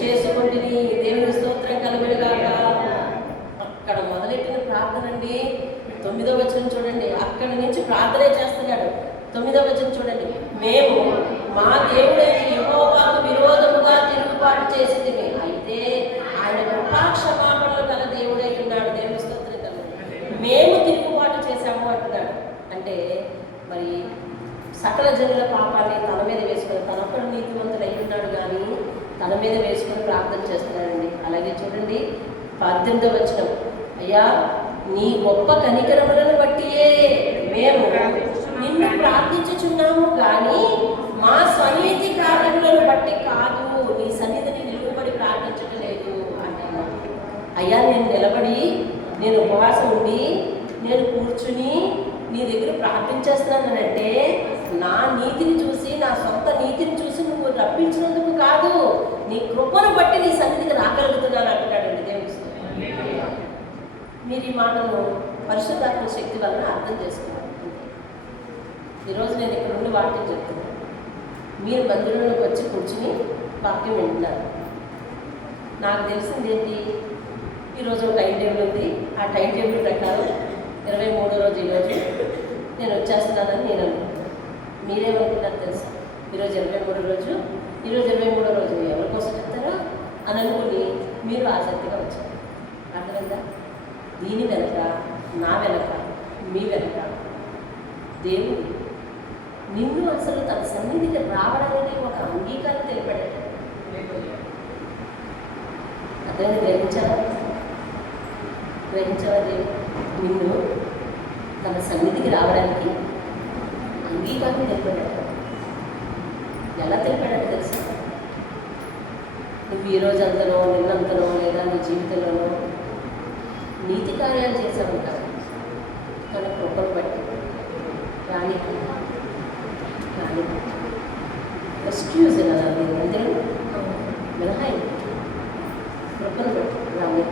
చేసుకుంటుని. దేవుని స్తోత్రం కలుగునుగాక. అక్కడ మొదలెట్టిన ప్రార్థన అండి. 9వ వచనం చూడండి. అక్కడి నుంచి ప్రార్థనే చేస్తున్నాడు. 9వ వచనం చూడండి. మేము మా దేవుడైన యెహోవాకు విరోధముగా తిరుగుబాటు చేసింది, అయితే ఆయన కృపాక్షమాపణలు గల దేవుడై ఉన్నాడు. దేవుని స్తోత్రం కలుగు. మేము తిరుగుబాటు చేశాము అంటున్నాడు. అంటే మరి సకల జనుల పాపాన్ని తన మీద వేసుకొని, తనొక్కడు నీతివంతుడు అయి ఉన్నాడు కానీ తన మీద వేసుకొని ప్రార్థన చేస్తున్నాడండి. అలాగే చూడండి 18వ వచనం. అయ్యా నీ గొప్ప కనికరములను బట్టియే మేము నిన్ను ప్రార్థించుచున్నాము కానీ మా స్వనీతి కార్యములను బట్టి కాదు, నీ సన్నిధిని నిలువబడి ప్రార్థించడం లేదు అంటున్నాను. అయ్యా నేను నిలబడి, నేను ఉపవాసం ఉండి, నేను కూర్చుని నీ దగ్గర ప్రార్థించేస్తున్నానంటే నా నీతిని చూసి, నా సొంత నీతిని చూసి నువ్వు రప్పించినందుకు కాదు, నీ కృపను బట్టి నీ సన్నిధికి రాగలుగుతున్నాను అంటున్నాడండి. దేవుని మీరు ఈ మాటను పరిశుద్ధాత్మ శక్తి వలన అర్థం చేసుకున్నారు. ఈరోజు నేను ఇక్కడ నుండి వాక్యం చెప్తున్నాను. మీరు మందిరంలోకి వచ్చి కూర్చుని వాక్యం వింటున్నారు. నాకు తెలిసింది ఏంటి? ఈరోజు ఒక టైం టేబుల్ ఉంది. ఆ టైం టేబుల్ ప్రకారం 23వ రోజు ఈరోజు నేను వచ్చేస్తున్నానని నేను అనుకుంటున్నాను. మీరేమనుకుంటారు తెలుసా? ఈరోజు 23వ రోజు, ఈరోజు 23వ రోజు ఎవరి కోసం చెప్తారో అని అనుకుని మీరు ఆసక్తిగా వచ్చారు. అర్థమైందా? దీని వెనక, నా వెనక, మీ వెనక దేవుడు నిన్ను అసలు తన సన్నిధికి రావడానికి ఒక అంగీకారం తెలిపాడు. అర్థమైంది? గ్రహించావా? దేవుడు నిన్ను తన సన్నిధికి రావడానికి అంగీకారం తెలిపాడు. ఎలా తెలిపాడంటే తెలుసా? నువ్వు ఈరోజు అంతనో, నిన్నంతనో, లేదా నీ జీవితంలోనో నీతి కార్యాలు చేశావు కాదు, తన కృపను బట్టి రాణి ఎక్స్క్యూజ్ కదా అంటే మినహాయి కృపను బట్టి రాణి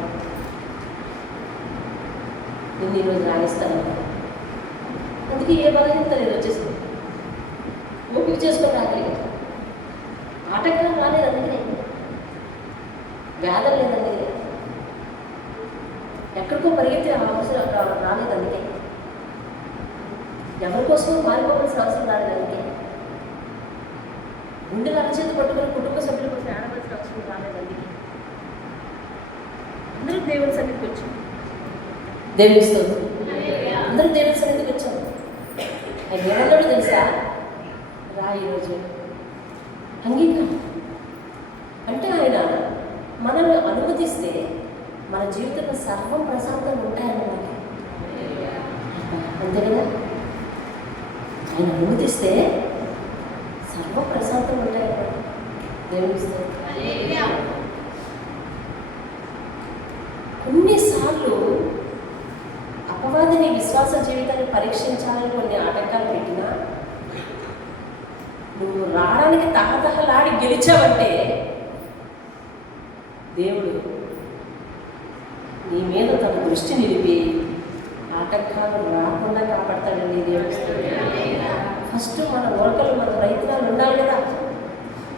నిన్ను ఈరోజు రాణిస్తాను. అందుకే ఏ బలహీనత లేదు, వచ్చేసింది. ఓపిక చేసుకొని రాగలిగా. ఆటంకం రాలేదు, అందుకనే వేదం లేదు, అందుకనే ఎక్కడికో పరిగెత్తే అవసరం రాలేదు, అందుకే ఎవరికోసమో మారిపోవాల్సిన అవసరం రాలేదు, అందుకే గుండెలు అరచేతి పట్టుకుని కుటుంబ సభ్యుల కోసం ఆడవలసిన అవసరం రాలేదు, అందుకే అందరూ దేవుని సన్నిధికి వచ్చాం. దేవుని స్తోత్రం. అందరూ దేవుని సన్నిధికి వచ్చాము. ఆయన ఏమన్నాడో తెలుసా? రా ఈరోజు అంగీకారం అంటే ఆయన మనల్ని అనుమతిస్తే మన జీవితంలో సర్వం ప్రశాంతంగా ఉంటాయన్నమాట. అంతే కదా? ఆయన అనుమతిస్తే సర్వ ప్రశాంతంగా ఉంటాయన్నమాట. దేవునిస్తే కొన్నిసార్లు అపవాదిని విశ్వాస జీవితాన్ని పరీక్షించాలని కొన్ని ఆటంకాలు పెట్టినా నువ్వు రావడానికి తహతహలాడి గెలిచావంటే దేవుడు నీ మీద తన దృష్టి నిలిపి ఆటంకాలు రాకుండా కాపాడతాడండి. దేవుడు ఫస్ట్ మన ఓరకలు, మన ప్రయత్నాలు ఉండాలి కదా,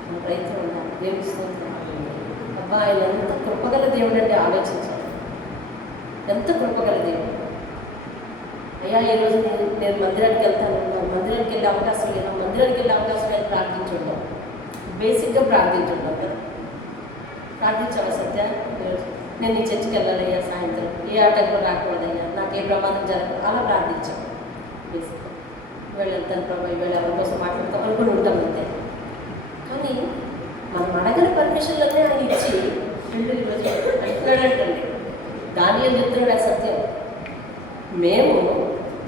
మన ప్రయత్నం ఉండాలి. దేవుడు అబ్బా, ఆయన ఎంత కృపగల దేవుడు అంటే ఆలోచించాలి. ఎంత కృపగల దేవుడు. అయ్యా ఈరోజు నేను మందిరానికి వెళ్తాను, మందిరానికి వెళ్ళే అవకాశం లేదు, మందిరానికి వెళ్ళే అవకాశం లేదు, ప్రార్థించుంటాం. బేసిక్గా ప్రార్థించుంటాం కదా. ప్రార్థించావా సత్య? నేను నీ చర్చికి వెళ్ళాలయ్యా, సాయంత్రం ఏ ఆటంకం రాకూడదయ్యా, నాకు ఏ ప్రమాదం జరగదు, అలా ప్రార్థించాం. బేసిక్గా వీళ్ళు వెళ్తాను ప్రభావ, వీళ్ళు ఎవరి కోసం మాట్లాడతాం అనుకుని ఉంటాం అంతే. కానీ మనం అడగని పర్మిషన్లనే ఆయన ఇచ్చి ఈరోజు అంటున్నాడంటండి. దానియేలు చెప్తున్నాడు ఆ సత్యం. మేము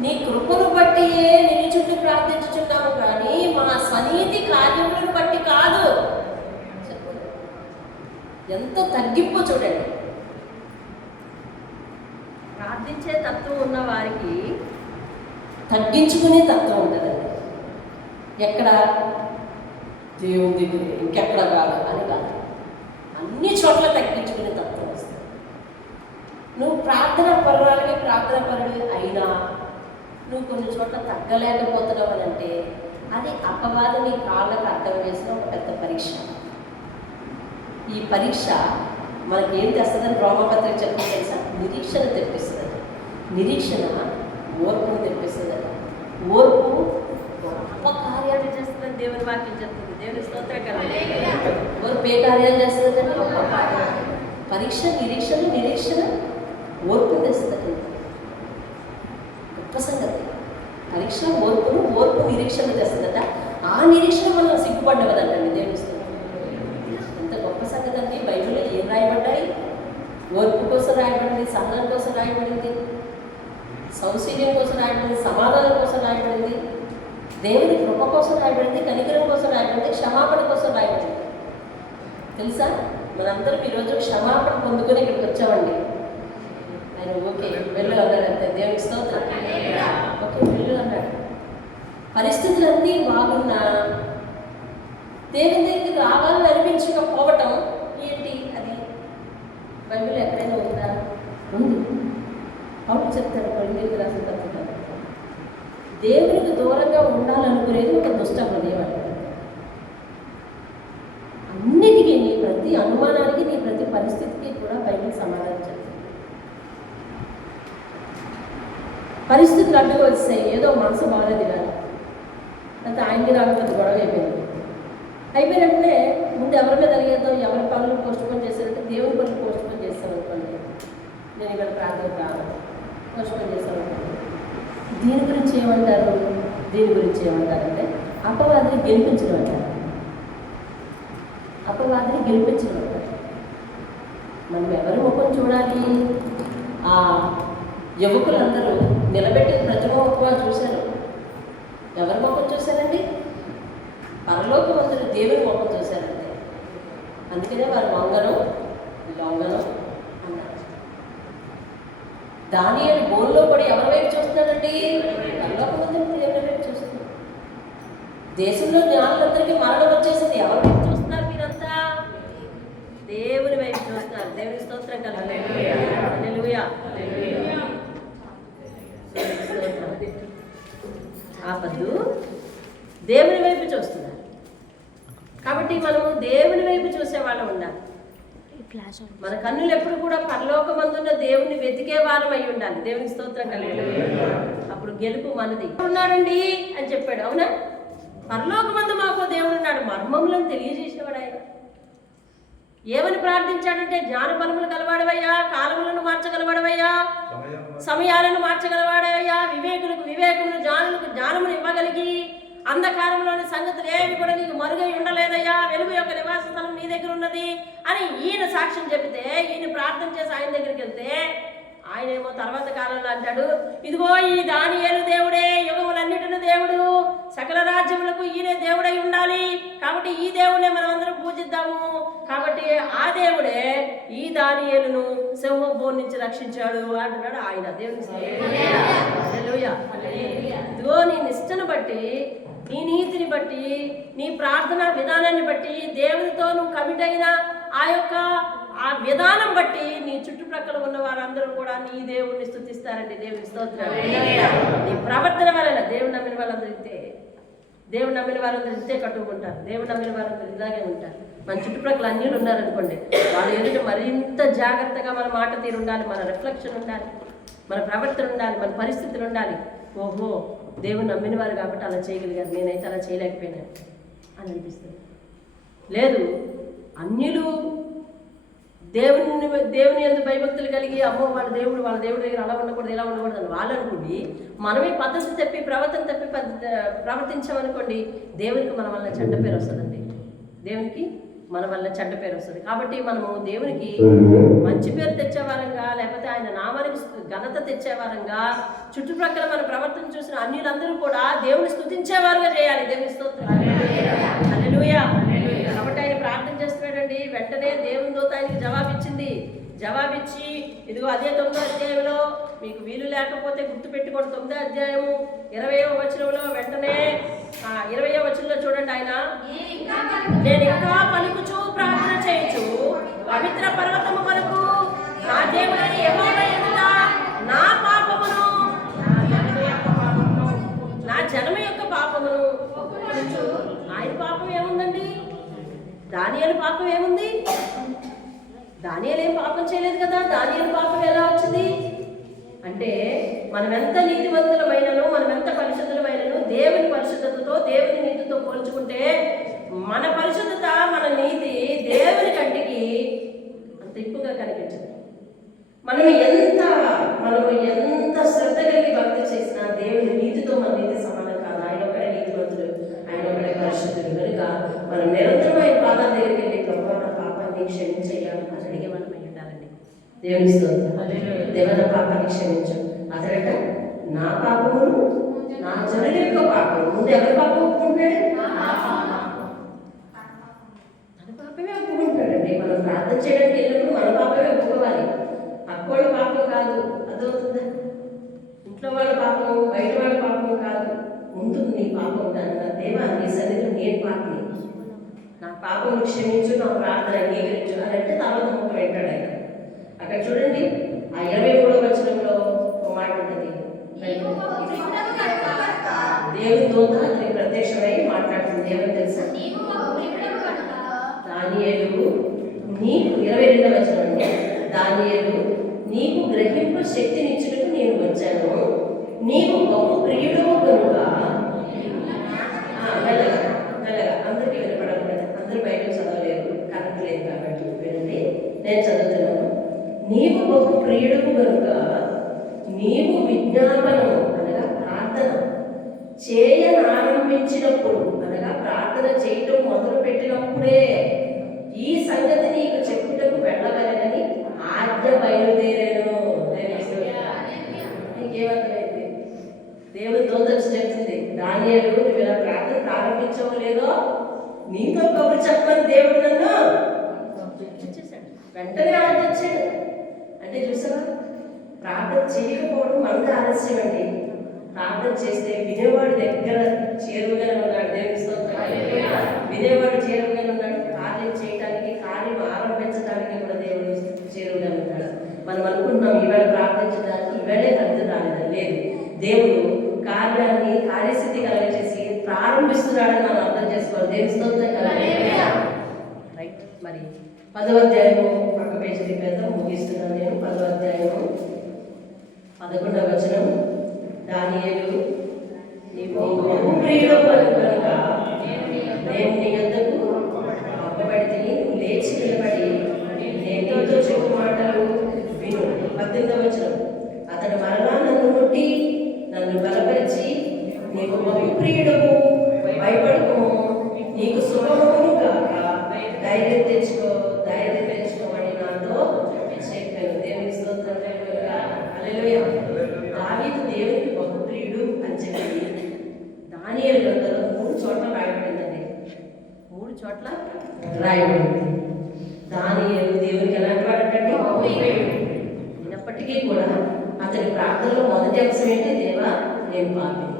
నీ కృపను బట్టి నిలుచుండి ప్రార్థించుచున్నాము కానీ మా స్వనీతి కార్యములను బట్టి కాదు. ఎంత తగ్గింపు చూడండి. ప్రార్థించే తత్వం ఉన్న వారికి తగ్గించుకునే తత్వం ఉంటుందండి. ఎక్కడ? దేవుని దగ్గర, ఇంకెక్కడ కాదు అని కాదు, అన్ని చోట్ల తగ్గించుకునే తత్వం వస్తుంది. నువ్వు ప్రార్థన పరురాలకి ప్రార్థన పరుడు అయినా నువ్వు కొన్ని చోట్ల తగ్గలేకపోతున్నావు అని అంటే అది అపవాదం నీ కాళ్ళకు అర్థం వేసిన ఒక పెద్ద పరీక్ష. ఈ పరీక్ష మనకి ఏం తెస్తుందని రోమపత్రిక చెప్తే తెలుసా? నిరీక్షణ తెప్పిస్తుంది. నిరీక్షణ ఓర్పును తెప్పిస్తుంది. ఓర్పు గొప్ప కార్యాలు చేస్తుందని దేవుని వాక్యం చెప్తుంది. దేవుని స్తోత్రం కదా. ఓర్పు ఏ కార్యాలు చేస్తుందంటే గొప్ప కార్యాలు. పరీక్ష నిరీక్షణ, నిరీక్షణ ఓర్పు తెస్తుంది. గొప్ప సంగతి. పరీక్ష ఓర్పును, ఓర్పు నిరీక్షణ తెస్తుందట. ఆ నిరీక్షణ మనం సిగ్గుపడ్డవదంటండి. దేవుని స్తోత్రం. ఎంత గొప్ప సంగతి అండి. బైబిల్లో ఏం రాయబడ్డాయి? ఓర్పు కోసం రాయబడింది, సహనం కోసం రాయబడింది, సౌశీల్యం కోసం రాయబడింది, సమాధానం కోసం రాయబడింది, దేవుని కృప కోసం రాయబడింది, కనికరం కోసం రాయబడింది, క్షమాపణ కోసం రాయబడింది. తెలుసా? మనందరం ఈరోజు క్షమాపణ పొందుకొని ఇక్కడికి వచ్చామండి. ఆయన ఓకే వెళ్ళు అన్నాడు అంతే. దేవునికి స్తోత్రం. ఓకే వెళ్ళు అన్నాడు. పరిస్థితులన్నీ బాగున్నా దేవుని దగ్గరికి రావాలని అనిపించకపోవటం ఏంటి? అది బైబిల్ ఎక్కడైనా ఉందా? ఉంది. పౌలు చెప్తాడు కొరింథీయులకు రాసిన పత్రిక, దేవునికి దూరంగా ఉండాలనుకునేది ఒక దుష్ట హృదయం అంటాడు. అన్నిటికీ, నీ ప్రతి అనుమానానికి, నీ ప్రతి పరిస్థితికి కూడా బైబిల్ సమాధానం చెప్తుంది. పరిస్థితులు అడ్డుకు వస్తాయి, ఏదో మనసు బాగాలేదు కానీ అంత ఆయనకి రాకపోతే గొడవ అయిపోయింది. అయిపోయిన వెంటనే ముందు ఎవరి మీద అడిగేద్దాం, ఎవరి పనులు పోస్ట్పోన్ చేశారంటే దేవుని పనులు పోస్ట్పోన్ చేస్తాను అనుకోండి, నేను ఇక్కడ ప్రార్థన కాదు పోస్ట్పోన్ చేస్తాను అనుకోండి. దీని గురించి ఏమంటారంటే అపవాదిని గెలిపించడం అంటారు. అపవాదిని గెలిపించడం అంటారు. మనం ఎవరి ముఖం చూడాలి? ఆ యువకులందరూ నిలబెట్టిన ప్రతిమ ముఖం చూశారు. ఎవరి ముఖం చూశారండి? పరలోకమంతులు దేవుని ముఖం చూశారంటే. అందుకనే వారు లొంగనం అన్నారు. దానియేలు బోన్లో పడి ఎవరి వైపు చూస్తున్నాడండి? పరలోకమంతులు దేవుని వైపు చూస్తున్నారు. దేశంలో జ్ఞానులందరికీ మరణం వచ్చేసింది. ఎవరి వైపు చూస్తున్నారు మీరంతా? దేవుని వైపు చూస్తున్నారు. దేవుని స్తోత్రం కలగాలి. హల్లెలూయా. ఆపద్దు దేవుని వైపు చూస్తున్నారు. కాబట్టి మనము దేవుని వైపు చూసేవాళ్ళం ఉండాలి. మన కన్నులు ఎప్పుడు కూడా పరలోకమందున్న దేవుని వెతికే వాళ్ళం అయి ఉండాలి. దేవుని స్తోత్రం కలగాలి. అప్పుడు గెలుపు మనది. ఉన్నాడండి అని చెప్పాడు. అవునా? పరలోకమందు మాకు దేవుడు ఉన్నాడు. మర్మములను తెలియజేసేవాడు ఆయన. ఏమని ప్రార్థించాడంటే, జ్ఞాన బలములు గలవాడవయ్యా, కాలములను మార్చగలవాడవయ్యా, సమయాలను మార్చగలవాడవయ్యా, వివేకులకు వివేకమును, జ్ఞానులకు జ్ఞానమును ఇవ్వగలిగి, అంధకారంలోని సంగతులు ఏవి కూడా నీకు మరుగై ఉండలేదయ్యా, వెలుగు యొక్క నివాస స్థలం నీ దగ్గర ఉన్నది అని ఈయన సాక్ష్యం చెబితే, ఈయన ప్రార్థన చేసి ఆయన దగ్గరికి వెళ్తే ఆయనేమో తర్వాత కాలంలో అంటాడు, ఇదిగో ఈ దానియేలు దేవుడే, యుగములన్నిటిని దేవుడు, సకల రాజ్యములకు ఈయనే దేవుడై ఉండాలి, కాబట్టి ఈ దేవుడే మనం అందరం పూజిద్దాము, కాబట్టి ఆ దేవుడే ఈ దానియేలును సింహం బోన్ నుంచి రక్షించాడు అంటున్నాడు ఆయన. దేవుని హల్లెలూయా. ఇదిగో నీ నిష్టను బట్టి, నీ నీతిని బట్టి, నీ ప్రార్థన విధానాన్ని బట్టి, దేవునితో నువ్వు కమిట్ అయిన ఆ విధానం బట్టి నీ చుట్టుప్రక్కల ఉన్న వారందరూ కూడా నీ దేవుణ్ణి స్తుతిస్తారండి. దేవుని స్తోత్రం. నీ ప్రవర్తన వలన దేవుడు నమ్మిన వాళ్ళందరూ ఇంతే కట్టుకుంటారు. దేవుడు నమ్మిన వాళ్ళందరూ ఇలాగే ఉంటారు. మన చుట్టుప్రక్కల అన్యులు ఉన్నారనుకోండి, వాళ్ళు ఎదుట మరింత జాగ్రత్తగా మన మాట తీరు ఉండాలి, మన రిఫ్లెక్షన్ ఉండాలి, మన ప్రవర్తన ఉండాలి, మన పరిస్థితులు ఉండాలి. ఓహో, దేవుడు నమ్మిన వారు కాబట్టి అలా చేయగలిగారు, నేనైతే అలా చేయలేకపోయినాను అని అనిపిస్తుంది. లేదు, అన్యులు దేవుని యందు భయభక్తులు కలిగి, అమ్మో వాళ్ళ దేవుడు దగ్గర అలా ఉండకూడదు, ఇలా ఉండకూడదు అని వాళ్ళు అనుకోండి, మనమే పద్ధతి తప్పి ప్రవర్తన తప్పి ప్రవర్తించామనుకోండి, దేవునికి మన వల్ల చెడ్డ పేరు వస్తుందండి. దేవునికి మన వల్ల చెడ్డ పేరు వస్తుంది. కాబట్టి మనము దేవునికి మంచి పేరు తెచ్చేవారంగా, లేకపోతే ఆయన నామానికి ఘనత తెచ్చేవారంగా, చుట్టుప్రక్కల మన ప్రవర్తన చూసిన అన్యులందరూ కూడా దేవుని స్తుతించేవారుగా చేయాలి. దేవుని స్తోత్రం. హల్లెలూయా. కాబట్టి ఆయన ప్రార్థన చేస్తున్నాడండి. వెంటనే దేవుని దూత ఆయనకి జవాబిచ్చి ఇదిగో అదే 9వ అధ్యాయంలో, మీకు వీలు లేకపోతే గుర్తుపెట్టుకోండి, 9వ అధ్యాయము 20వ వచనంలో, వెంటనే 20వ వచనంలో చూడండి, ఆయన నేను ఇంకా పలుకుచూ ప్రార్థన చేయొచ్చు పవిత్ర పర్వతము వరకు నా దేవుడైన యెహోవా ఎదుట నా పాపమును, నా జనమ యొక్క పాపమును ఒప్పుకొనుచు. ఆయన పాపం ఏముందండి? దానియేలు పాపం ఏముంది? దానియేలు ఏం పాపం చేయలేదు కదా. దానియేలు పాపం ఎలా వచ్చింది అంటే, మనం ఎంత నీతివంతులమైనను, మనం ఎంత పరిశుద్ధులమైనను, దేవుని పరిశుద్ధతతో, దేవుని నీతితో పోల్చుకుంటే మన పరిశుద్ధత, మన నీతి దేవుని కంటికి అంత ఎక్కువగా కనిపించదు. మనము ఎంత శ్రద్ధ కలిగి భక్తి చేసినా దేవుని నీతితో మన నీతి సమానం కాదు. ఆయన ఒకడే నీతివంతుడు, ఆయన ఒకడే పరిశుద్ధుడు. కనుక మనం నిరంతరమైన పాదాల దగ్గరికి వెళ్ళి, ప్రభు నా పాపాన్ని క్షమించేయాలి అని అడిగే మనం అయి ఉండాలండి. దేవుని స్తోత్రం. దేవుని పాపాన్ని క్షమించు. అతడట నా పాపమును, నా జనుల యొక్క పాపము. ముందు ఎవరి పాపం ఒప్పుకుంటాడు? మన పాపమే ఒప్పుకుంటాడండి. మనం ప్రార్థన చేయడానికి వెళ్ళినప్పుడు మన పాపమే ఒప్పుకోవాలి, పక్కోళ్ళ పాపం కాదు. అదవుతుందా? ఇంట్లో వాళ్ళ పాపము, బయట వాళ్ళ పాపము కాదు. ముందు నీ పాపం ఉండాలి. నా దేవా, నీ సన్నిధిలో నేను పాపని, నా పాపం క్షమించు, నా ప్రార్థన అంగీకరించు అని అంటే తర్వాత ముఖం వింటాడు ఆయన. అక్కడ చూడండి, ఆ 23వ వచనంలో ఒక మాట ఉంటుంది, దేవుని దూత అతనికి ప్రత్యక్షమై మాట్లాడుతుంది. ఏమని తెలుసా? దానియేలు నీకు 22వ వచనంలో, దానియేలు నీకు గ్రహింపు శక్తినిచ్చుటకు నేను వచ్చాను, నీవు బహు ప్రియుడు కనుక అందరికీ వినపడాలి కదా. కాబట్టి వినండి, నేను చదువుతున్నాను. నీవు బహు ప్రియుడు కనుక నీవు విజ్ఞాపనము అనగా ప్రార్థన చేయనారంభించినప్పుడు అనగా ప్రార్థన చేయటం మొదలు పెట్టినప్పుడే ఈ సంగతి నీకు చెప్పుటకు వెళ్ళగలనని ఆజ్ఞ బయలుదేరాను. నీకేమర్థమైంది? దేవుని దూత చెప్తుంది, దానియేలు నువ్వు ఇలా ప్రార్థన ప్రారంభించవు లేదో నీతో కబురు చెప్పని దేవుడు నన్ను ఇచ్చేసాడు. వెంటనే ఆజ్ఞ వచ్చాడు. అంటే చూసావా, ప్రార్థన చేయకపోవడం మనకు ఆలస్యం అండి. ప్రార్థన చేస్తే వినేవాడు దగ్గర చేరువగానే ఉన్నాడు. దేవుని స్తోత్రం. వినేవాడు చేరువగానే ఉన్నాడు. కార్యం చేయడానికి, కార్యం ఆరంభించడానికి కూడా దేవుడు చేరువగానే ఉన్నాడు. మనం అనుకుంటున్నాం ఈవేళ ప్రార్థించడానికి ఈవేళే కలిసి రాలేదని. లేదు, దేవుడు కార్యాన్ని కార్యస్థితి కలగచేసి ప్రారంభిస్తున్నాడని మనం అర్థం చేసుకోవాలి. దేవుని స్తోత్రం కదా. రైట్. మరి 10వ అధ్యాయము పక్క పేజీ మీద ముగిస్తున్నాను నేను. 10వ అధ్యాయము 11వ వచనం. దానియేలు నీవు బహు ప్రియుడు కనుక నేను నీ యొద్దకు పంపబడితిని, లేచి నిలబడి నేను నీతో చెప్పు మాటలు విను. 18వ వచనం. అతడు మరలా నన్ను ముట్టి నన్ను బలపరిచి నీకు బహు ప్రియుడము, భయపడకము, నీకు శుభమవును కాక, ధైర్యం తెచ్చుకో అని నాతో చెప్పాను. దేవుని స్తోత్రం. హల్లెలూయా. దావీదు దేవునికి బహు ప్రియుడు అని చెప్పి దానియేలు గ్రంథంలో 3 చోట్ల రాయబడిందండి. 3 చోట్ల రాయబడింది. దానియేలు దేవునికి ఎలాంటి వాడంటే బహు ప్రియుడు. అయినప్పటికీ కూడా అతని ప్రార్థనలో మొదటి అంశం ఏంటి? దేవా నేను పాపిని.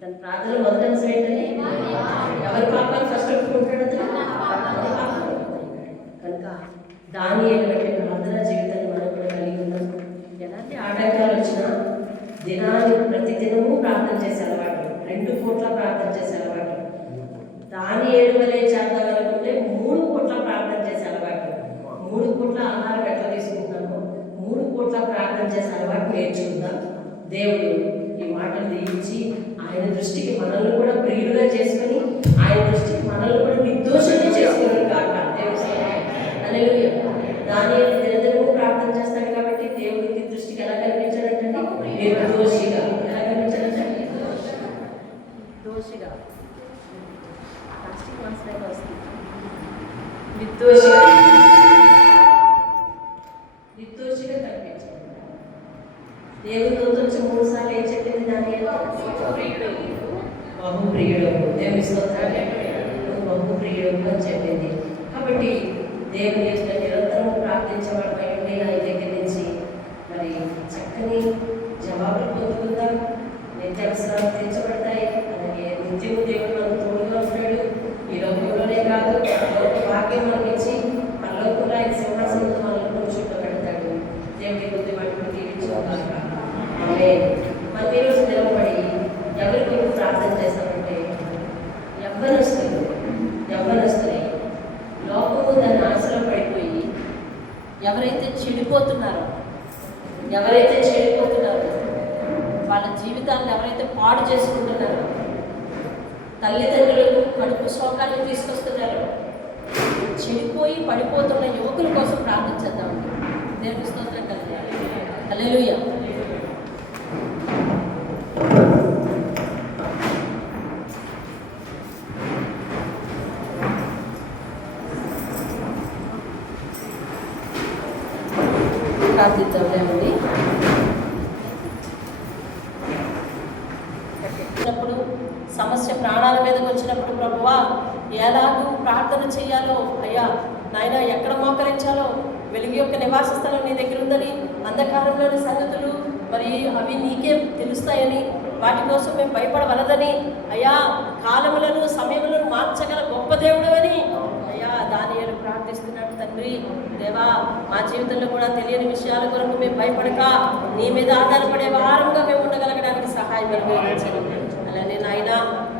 తన ప్రార్థనలో మొదటి అంశం ఏంటంటే ఎవరి పాపాన్ని ఫస్ట్ ఒప్పుకుంటాడు? కనుక దానియేలు వంటి ప్రార్థన జీవితాన్ని మనం కూడా కలిగి ఉన్నాం. ఎలాంటి ఆటంకాలు వచ్చినా ప్రతి దినము ప్రార్థన చేసే అలవాటు, 2 పూట్ల ప్రార్థన చేసే అలవాటు. దానియేలు వలె చేద్దాం అనుకుంటే 3 పూట్ల ప్రార్థన చేసే అలవాటు. 3 పూట్ల ఆహారం ఎట్లా తీసుకుంటున్నామో 3 పూట్ల ప్రార్థన చేసే అలవాటు నేర్చుకుందాం. దేవుడు ఈ మాటలు దీవించి ఆయన దృష్టికి మనల్ని కూడా ప్రియులుగా చేసుకొని, ఆయన దృష్టికి మనల్ని కూడా నిర్దోషంగా చేసుకుని కాక. హల్లెలూయా. దానియేలు దినదినము ప్రార్థన చేస్తాడు కాబట్టి దేవుడికి దృష్టికి ఎలా కనిపించాడంటే నిర్దోషిగా. ఎలా కనిపించాడంటే దోషిగా. ప్లాస్టిక్ మనసులో వస్తుంది. నిర్దోషిగా కనిపించాడు. దేవుని దూత 3 సార్లు ఏం చెప్పింది? దానియేలు బహు ప్రియుడు. దేవుని స్తోత్రం. బహు ప్రియుడు అని చెప్పింది. కాబట్టి దేవుని యొక్క నిరంతరం ప్రార్థించబడమై ఉండి ఆయన దగ్గర నుంచి మరి చక్కని జవాబులు పొందుకుందాం. నిత్య అవసరాలు తీర్చబడతాయి. అలాగే నిత్యము దేవుడు మనకు తోడుగా ఉంటాడు. ఈ లోకంలోనే కాదు, భాగ్యం మనకి ఇచ్చి పరలోకంలో ఆయన సింహాసనంతో మనల్ని కూర్చోబెడతాడు. దేవుడి బుద్ధి పట్టుకుని తీర్చుకోవాలి. మన ఈరోజు నిలబడి ఎవరి కొరకు ప్రార్థన చేస్తామంటే యవ్వనస్తులే లోకము దాని ఆశలో పడిపోయి ఎవరైతే చెడిపోతున్నారో వాళ్ళ జీవితాలను ఎవరైతే పాడు చేసుకుంటున్నారో, తల్లిదండ్రులకు కడుపు శోకాన్ని తీసుకొస్తున్నారో, చెడిపోయి పడిపోతున్న యువకుల కోసం ప్రార్థించేద్దాం. దేవుని స్తోత్రం కలుగుతారు. హల్లెలూయా. ప్రార్థిద్దామండి. సమస్య ప్రాణాల మీదకి వచ్చినప్పుడు ప్రభువా ఎలాగూ ప్రార్థన చేయాలో అయ్యా నాయన, ఎక్కడ మోకరించాలో, వెలుగు యొక్క నివాస స్థలం నీ దగ్గర ఉందని, అంధకారంలోని సంగతులు మరి అవి నీకే తెలుస్తాయని, వాటి కోసం మేము భయపడవలదని, అయ్యా కాలములను సమయములను మార్చగల గొప్ప దేవుడు అని అయ్యా దానియేలు ప్రార్థిస్తున్నాడు. తండ్రి దేవా, మా జీవితంలో కూడా తెలియని విషయాల కొరకు మేము భయపడక నీ మీద ఆధారపడే వారంగా మేము ఉండగలగడానికి సహాయం అనుగ్రహించండి. అలానే నాయన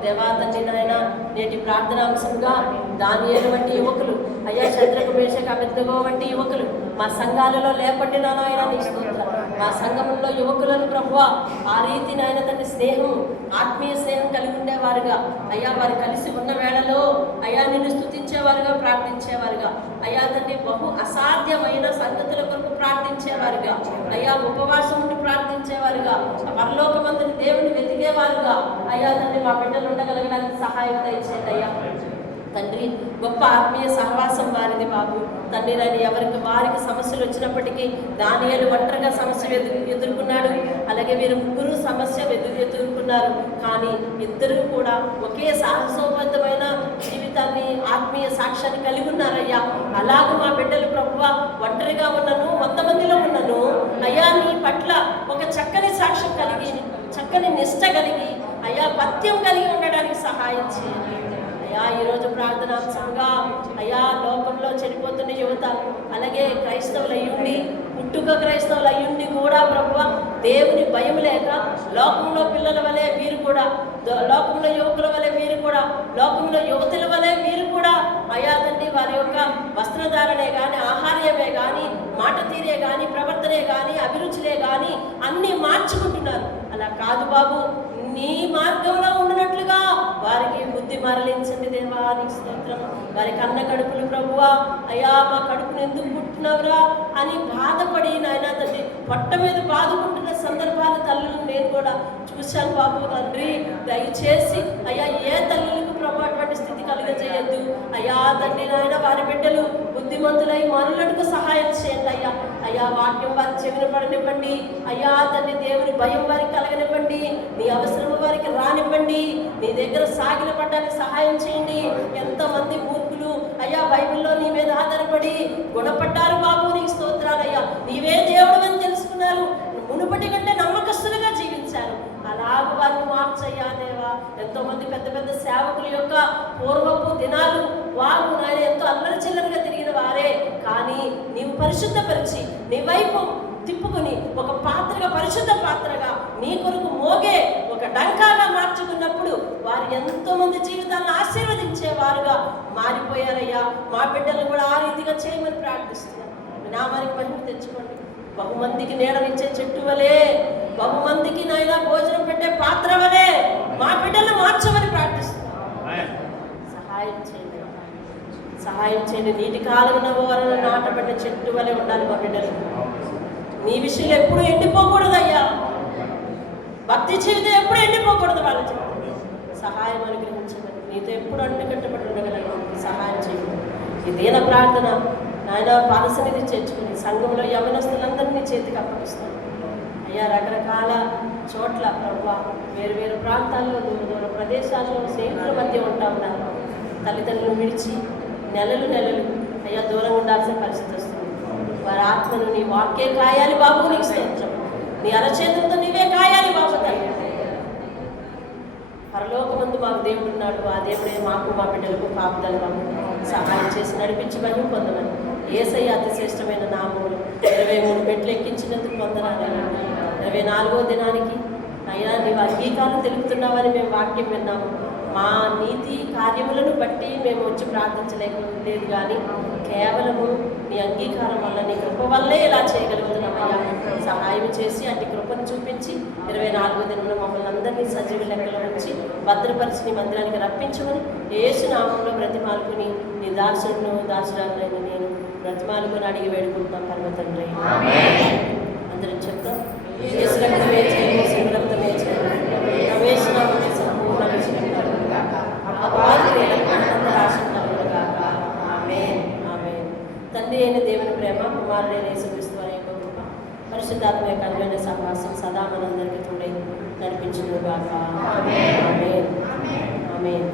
దేవా తండ్రి నాయన, నేటి ప్రార్థనాంశంగా దానియేలు వంటి యువకులు అయ్యా శద్రకు మేషకు అబేద్నెగో వంటి యువకులు మా సంఘాలలో లేపట్టినా నాయన నీ స్తోత్రం. మా సంఘంలో యువకులను ప్రభువా ఆ రీతి నాయన తండ్రి స్నేహం, ఆత్మీయ స్నేహం కలిగి ఉండేవారుగా అయ్యా వారు కలిసి ఉన్న వేళలో అయ్యా నిన్ను స్తుతించేవారుగా, ప్రార్థించేవారుగా అయ్యా తండ్రి బహు అసాధ్యమైన సంగతుల కొరకు ప్రార్థించేవారుగా అయ్యా ఉపవాసం ఉండి ప్రార్థించేవారుగా పరలోకమందుని దేవుని వెతికేవారుగా అయ్యా తండ్రి మా బిడ్డలు ఉండగలగడానికి సహాయం దయచేయండి అయ్యా తండ్రి. గొప్ప ఆత్మీయ సహవాసం వారిది బాబు తండ్రి. నేను ఎవరికి వారికి సమస్యలు వచ్చినప్పటికీ దానియేలు ఒంటరిగా సమస్య ఎదుర్కొన్నాడు, అలాగే వీరు ముగ్గురు సమస్య ఎదుర్కొన్నారు. కానీ ఇద్దరు కూడా ఒకే సాహసోపేతమైన జీవితాన్ని, ఆత్మీయ సాక్ష్యాన్ని కలిగి ఉన్నారయ్యా. అలాగే మా బిడ్డలు ప్రభువ ఒంటరిగా ఉన్నను, 100 మందిలో ఉన్నను అయ్యా నీ పట్ల ఒక చక్కని సాక్ష్యం కలిగి, చక్కని నిష్ట కలిగి అయ్యా పథ్యం కలిగి ఉండడానికి సహాయం చేయండి అయ్యా. ఈరోజు ప్రార్థనాంశంగా అయ్యా లోకంలో చనిపోతున్న యువత, అలాగే క్రైస్తవులు అయ్యుండి, పుట్టుక క్రైస్తవులు అయ్యుండి కూడా ప్రభువా దేవుని భయం లేక లోకంలో పిల్లల వలె వీరు కూడా, లోకంలో యువకుల వలె వీరు కూడా, లోకంలో యువతుల వలె వీరు కూడా అయ్యా తండ్రి వారి యొక్క వస్త్రధారణే కానీ, ఆహార్యమే కానీ, మాట తీరే కానీ, ప్రవర్తనే కానీ, అభిరుచులే కానీ అన్నీ మార్చుకుంటున్నారు. అలా కాదు బాబు, నీ మార్గంలో ఉన్నట్లుగా వారికి బుద్ధి మరలించండి దేవా నీకు స్తోత్రం. వారి కన్న కడుపులు ప్రభువా అయ్యా మా కడుపును ఎందుకు పుట్టినవరా అని బాధపడి నాయన తండ్రి పొట్ట మీద బాధకుంటున్న సందర్భాలు తల్లులను నేను కూడా చూశాను బాబు తండ్రి. దయచేసి అయ్యా ఏ తల్లులకు ప్రభు అటువంటి స్థితి కలుగజేయద్దు అయ్యా తండ్రి. నాయన వారి బిడ్డలు బుద్ధిమంతులై మనులకు సహాయం చేయండి అయ్యా. అయ్యా వాక్యం వారి చెవిన పడనివ్వండి అయ్యా తండ్రి. దేవుని భయం వారికి కలగనివ్వండి, నీ అవసరము వారికి రానివ్వండి, నీ దగ్గర సాగిల పడ్డానికి సహాయం చేయండి. ఎంతమంది మూర్ఖులు అయ్యా బైబిల్లో నీ మీద ఆధారపడి గుణపడ్డారు బాబు నీకు స్తోత్రాలయ్యా. నీవే దేవుడు అని తెలుసుకున్నారు, మునుపటి కంటే నమ్మకస్తులుగా జీవించారు. అలాగ వారిని మార్చయ్యా దేవా. ఎంతో మంది పెద్ద పెద్ద సేవకుల యొక్క పూర్వపు దినాలు వారు నాయన ఎంతో అల్లరి చిల్లరగా తిరిగిన వారే, కానీ నీవు పరిశుద్ధపరిచి నీ వైపు తిప్పుకుని ఒక పాత్రగా, పరిశుద్ధ పాత్రగా నీ కొరకు మోగే ఒక డంకాగా మార్చుకున్నప్పుడు వారు ఎంతో మంది జీవితాలను ఆశీర్వదించేవారుగా మారిపోయారయ్యా. మా బిడ్డలు కూడా ఆ రీతిగా చేయమని ప్రార్థిస్తున్నాను. నామానికి మహిమ తెచ్చుకోండి. బహుమందికి నీడనిచ్చే చెట్టు వలె, బహుమందికి నాయన భోజనం పెట్టే పాత్ర వలె మా బిడ్డలు మార్చమని ప్రార్థిస్తున్నాను. సహాయం చేయండి, సహాయం చేయండి. నీటి కాలువన వారిని నాటబడ్డ చెట్టు వలె ఉండాలి మా బిడ్డలు. నీ విషయంలో ఎప్పుడు ఎండిపోకూడదయ్యా. భక్తి జీవితం ఎప్పుడు ఎండిపోకూడదు. వాళ్ళ సహాయం అనుగ్రహించమని, నీతో ఎప్పుడు అంటుకట్టబడి ఉండగలగడానికి సహాయం చేయండి. ఈ దీన ప్రార్థన నాయన పాలసనిధి చేర్చుకుని సంఘంలో యవనస్తులందరినీ చేతికి అప్పగిస్తాను అయ్యా. రకరకాల చోట్ల ప్రభావ వేరు వేరు ప్రాంతాల్లో, దూర దూర ప్రదేశాల్లో స్నేహితుల మధ్య ఉంటా ఉన్నారు. తల్లిదండ్రులు విడిచి నెలలు అయ్యా దూరంగా ఉండాల్సిన పరిస్థితి వస్తుంది. వారి ఆత్మను నీ వాక్యే కాయాలి బాబు నీకు స్తోత్రం. నీ అరచేతులతో నీవే కాయాలి బాబు తల్లి. పరలోకమందు మాకు దేవుడు ఉన్నాడు, ఆ దేవుడే మాకు మా బిడ్డలకు కాపుదల బాబు సహాయం చేసి నడిపించి మహిమ పొందమని యేసయ్య అతి శ్రేష్టమైన నామములు 23 మెట్లు ఎక్కించినందుకు పొందనాలయ్యా. 24వ దినానికి అయ్యా నీవు అంగీకారం తెలుపుతున్నావని మేము వాక్యం విన్నాము. మా నీతి కార్యములను బట్టి మేము వచ్చి ప్రార్థించలేదు, కానీ కేవలము నీ అంగీకారం వల్ల, నీ కృప వల్లే ఇలా చేయగలుగుతున్నామయ్యా. సహాయం చేసి అట్టి కృపను చూపించి 24వ దినంలో మమ్మల్ని అందరినీ సజీవ లెక్కలో ఉంచి భద్రపరిచి నీ మందిరానికి రప్పించమని యేసు నామంలో బ్రతిమాలుకుని నీ దాసురాలైన నేను బ్రతిమాలుకుని అడిగి వేడుకుంటున్నాం పరమ తండ్రి. అందరం చెప్తాం. యేసు రక్తమే చేయండి, యేసు రక్తమే చేయండి, ప్రవేశనామని సంపూర్ణ విజయం తండ్రి అయిన దేవుని ప్రేమ, కుమారుడైన యేసుక్రీస్తు వారి యొక్క కృప, పరిశుద్ధాత్మ యొక్క అన్యోన్య సహవాసం సదా మనందరికీ తోడై నడిపించును గాక. ఆమేన్. ఆమేన్.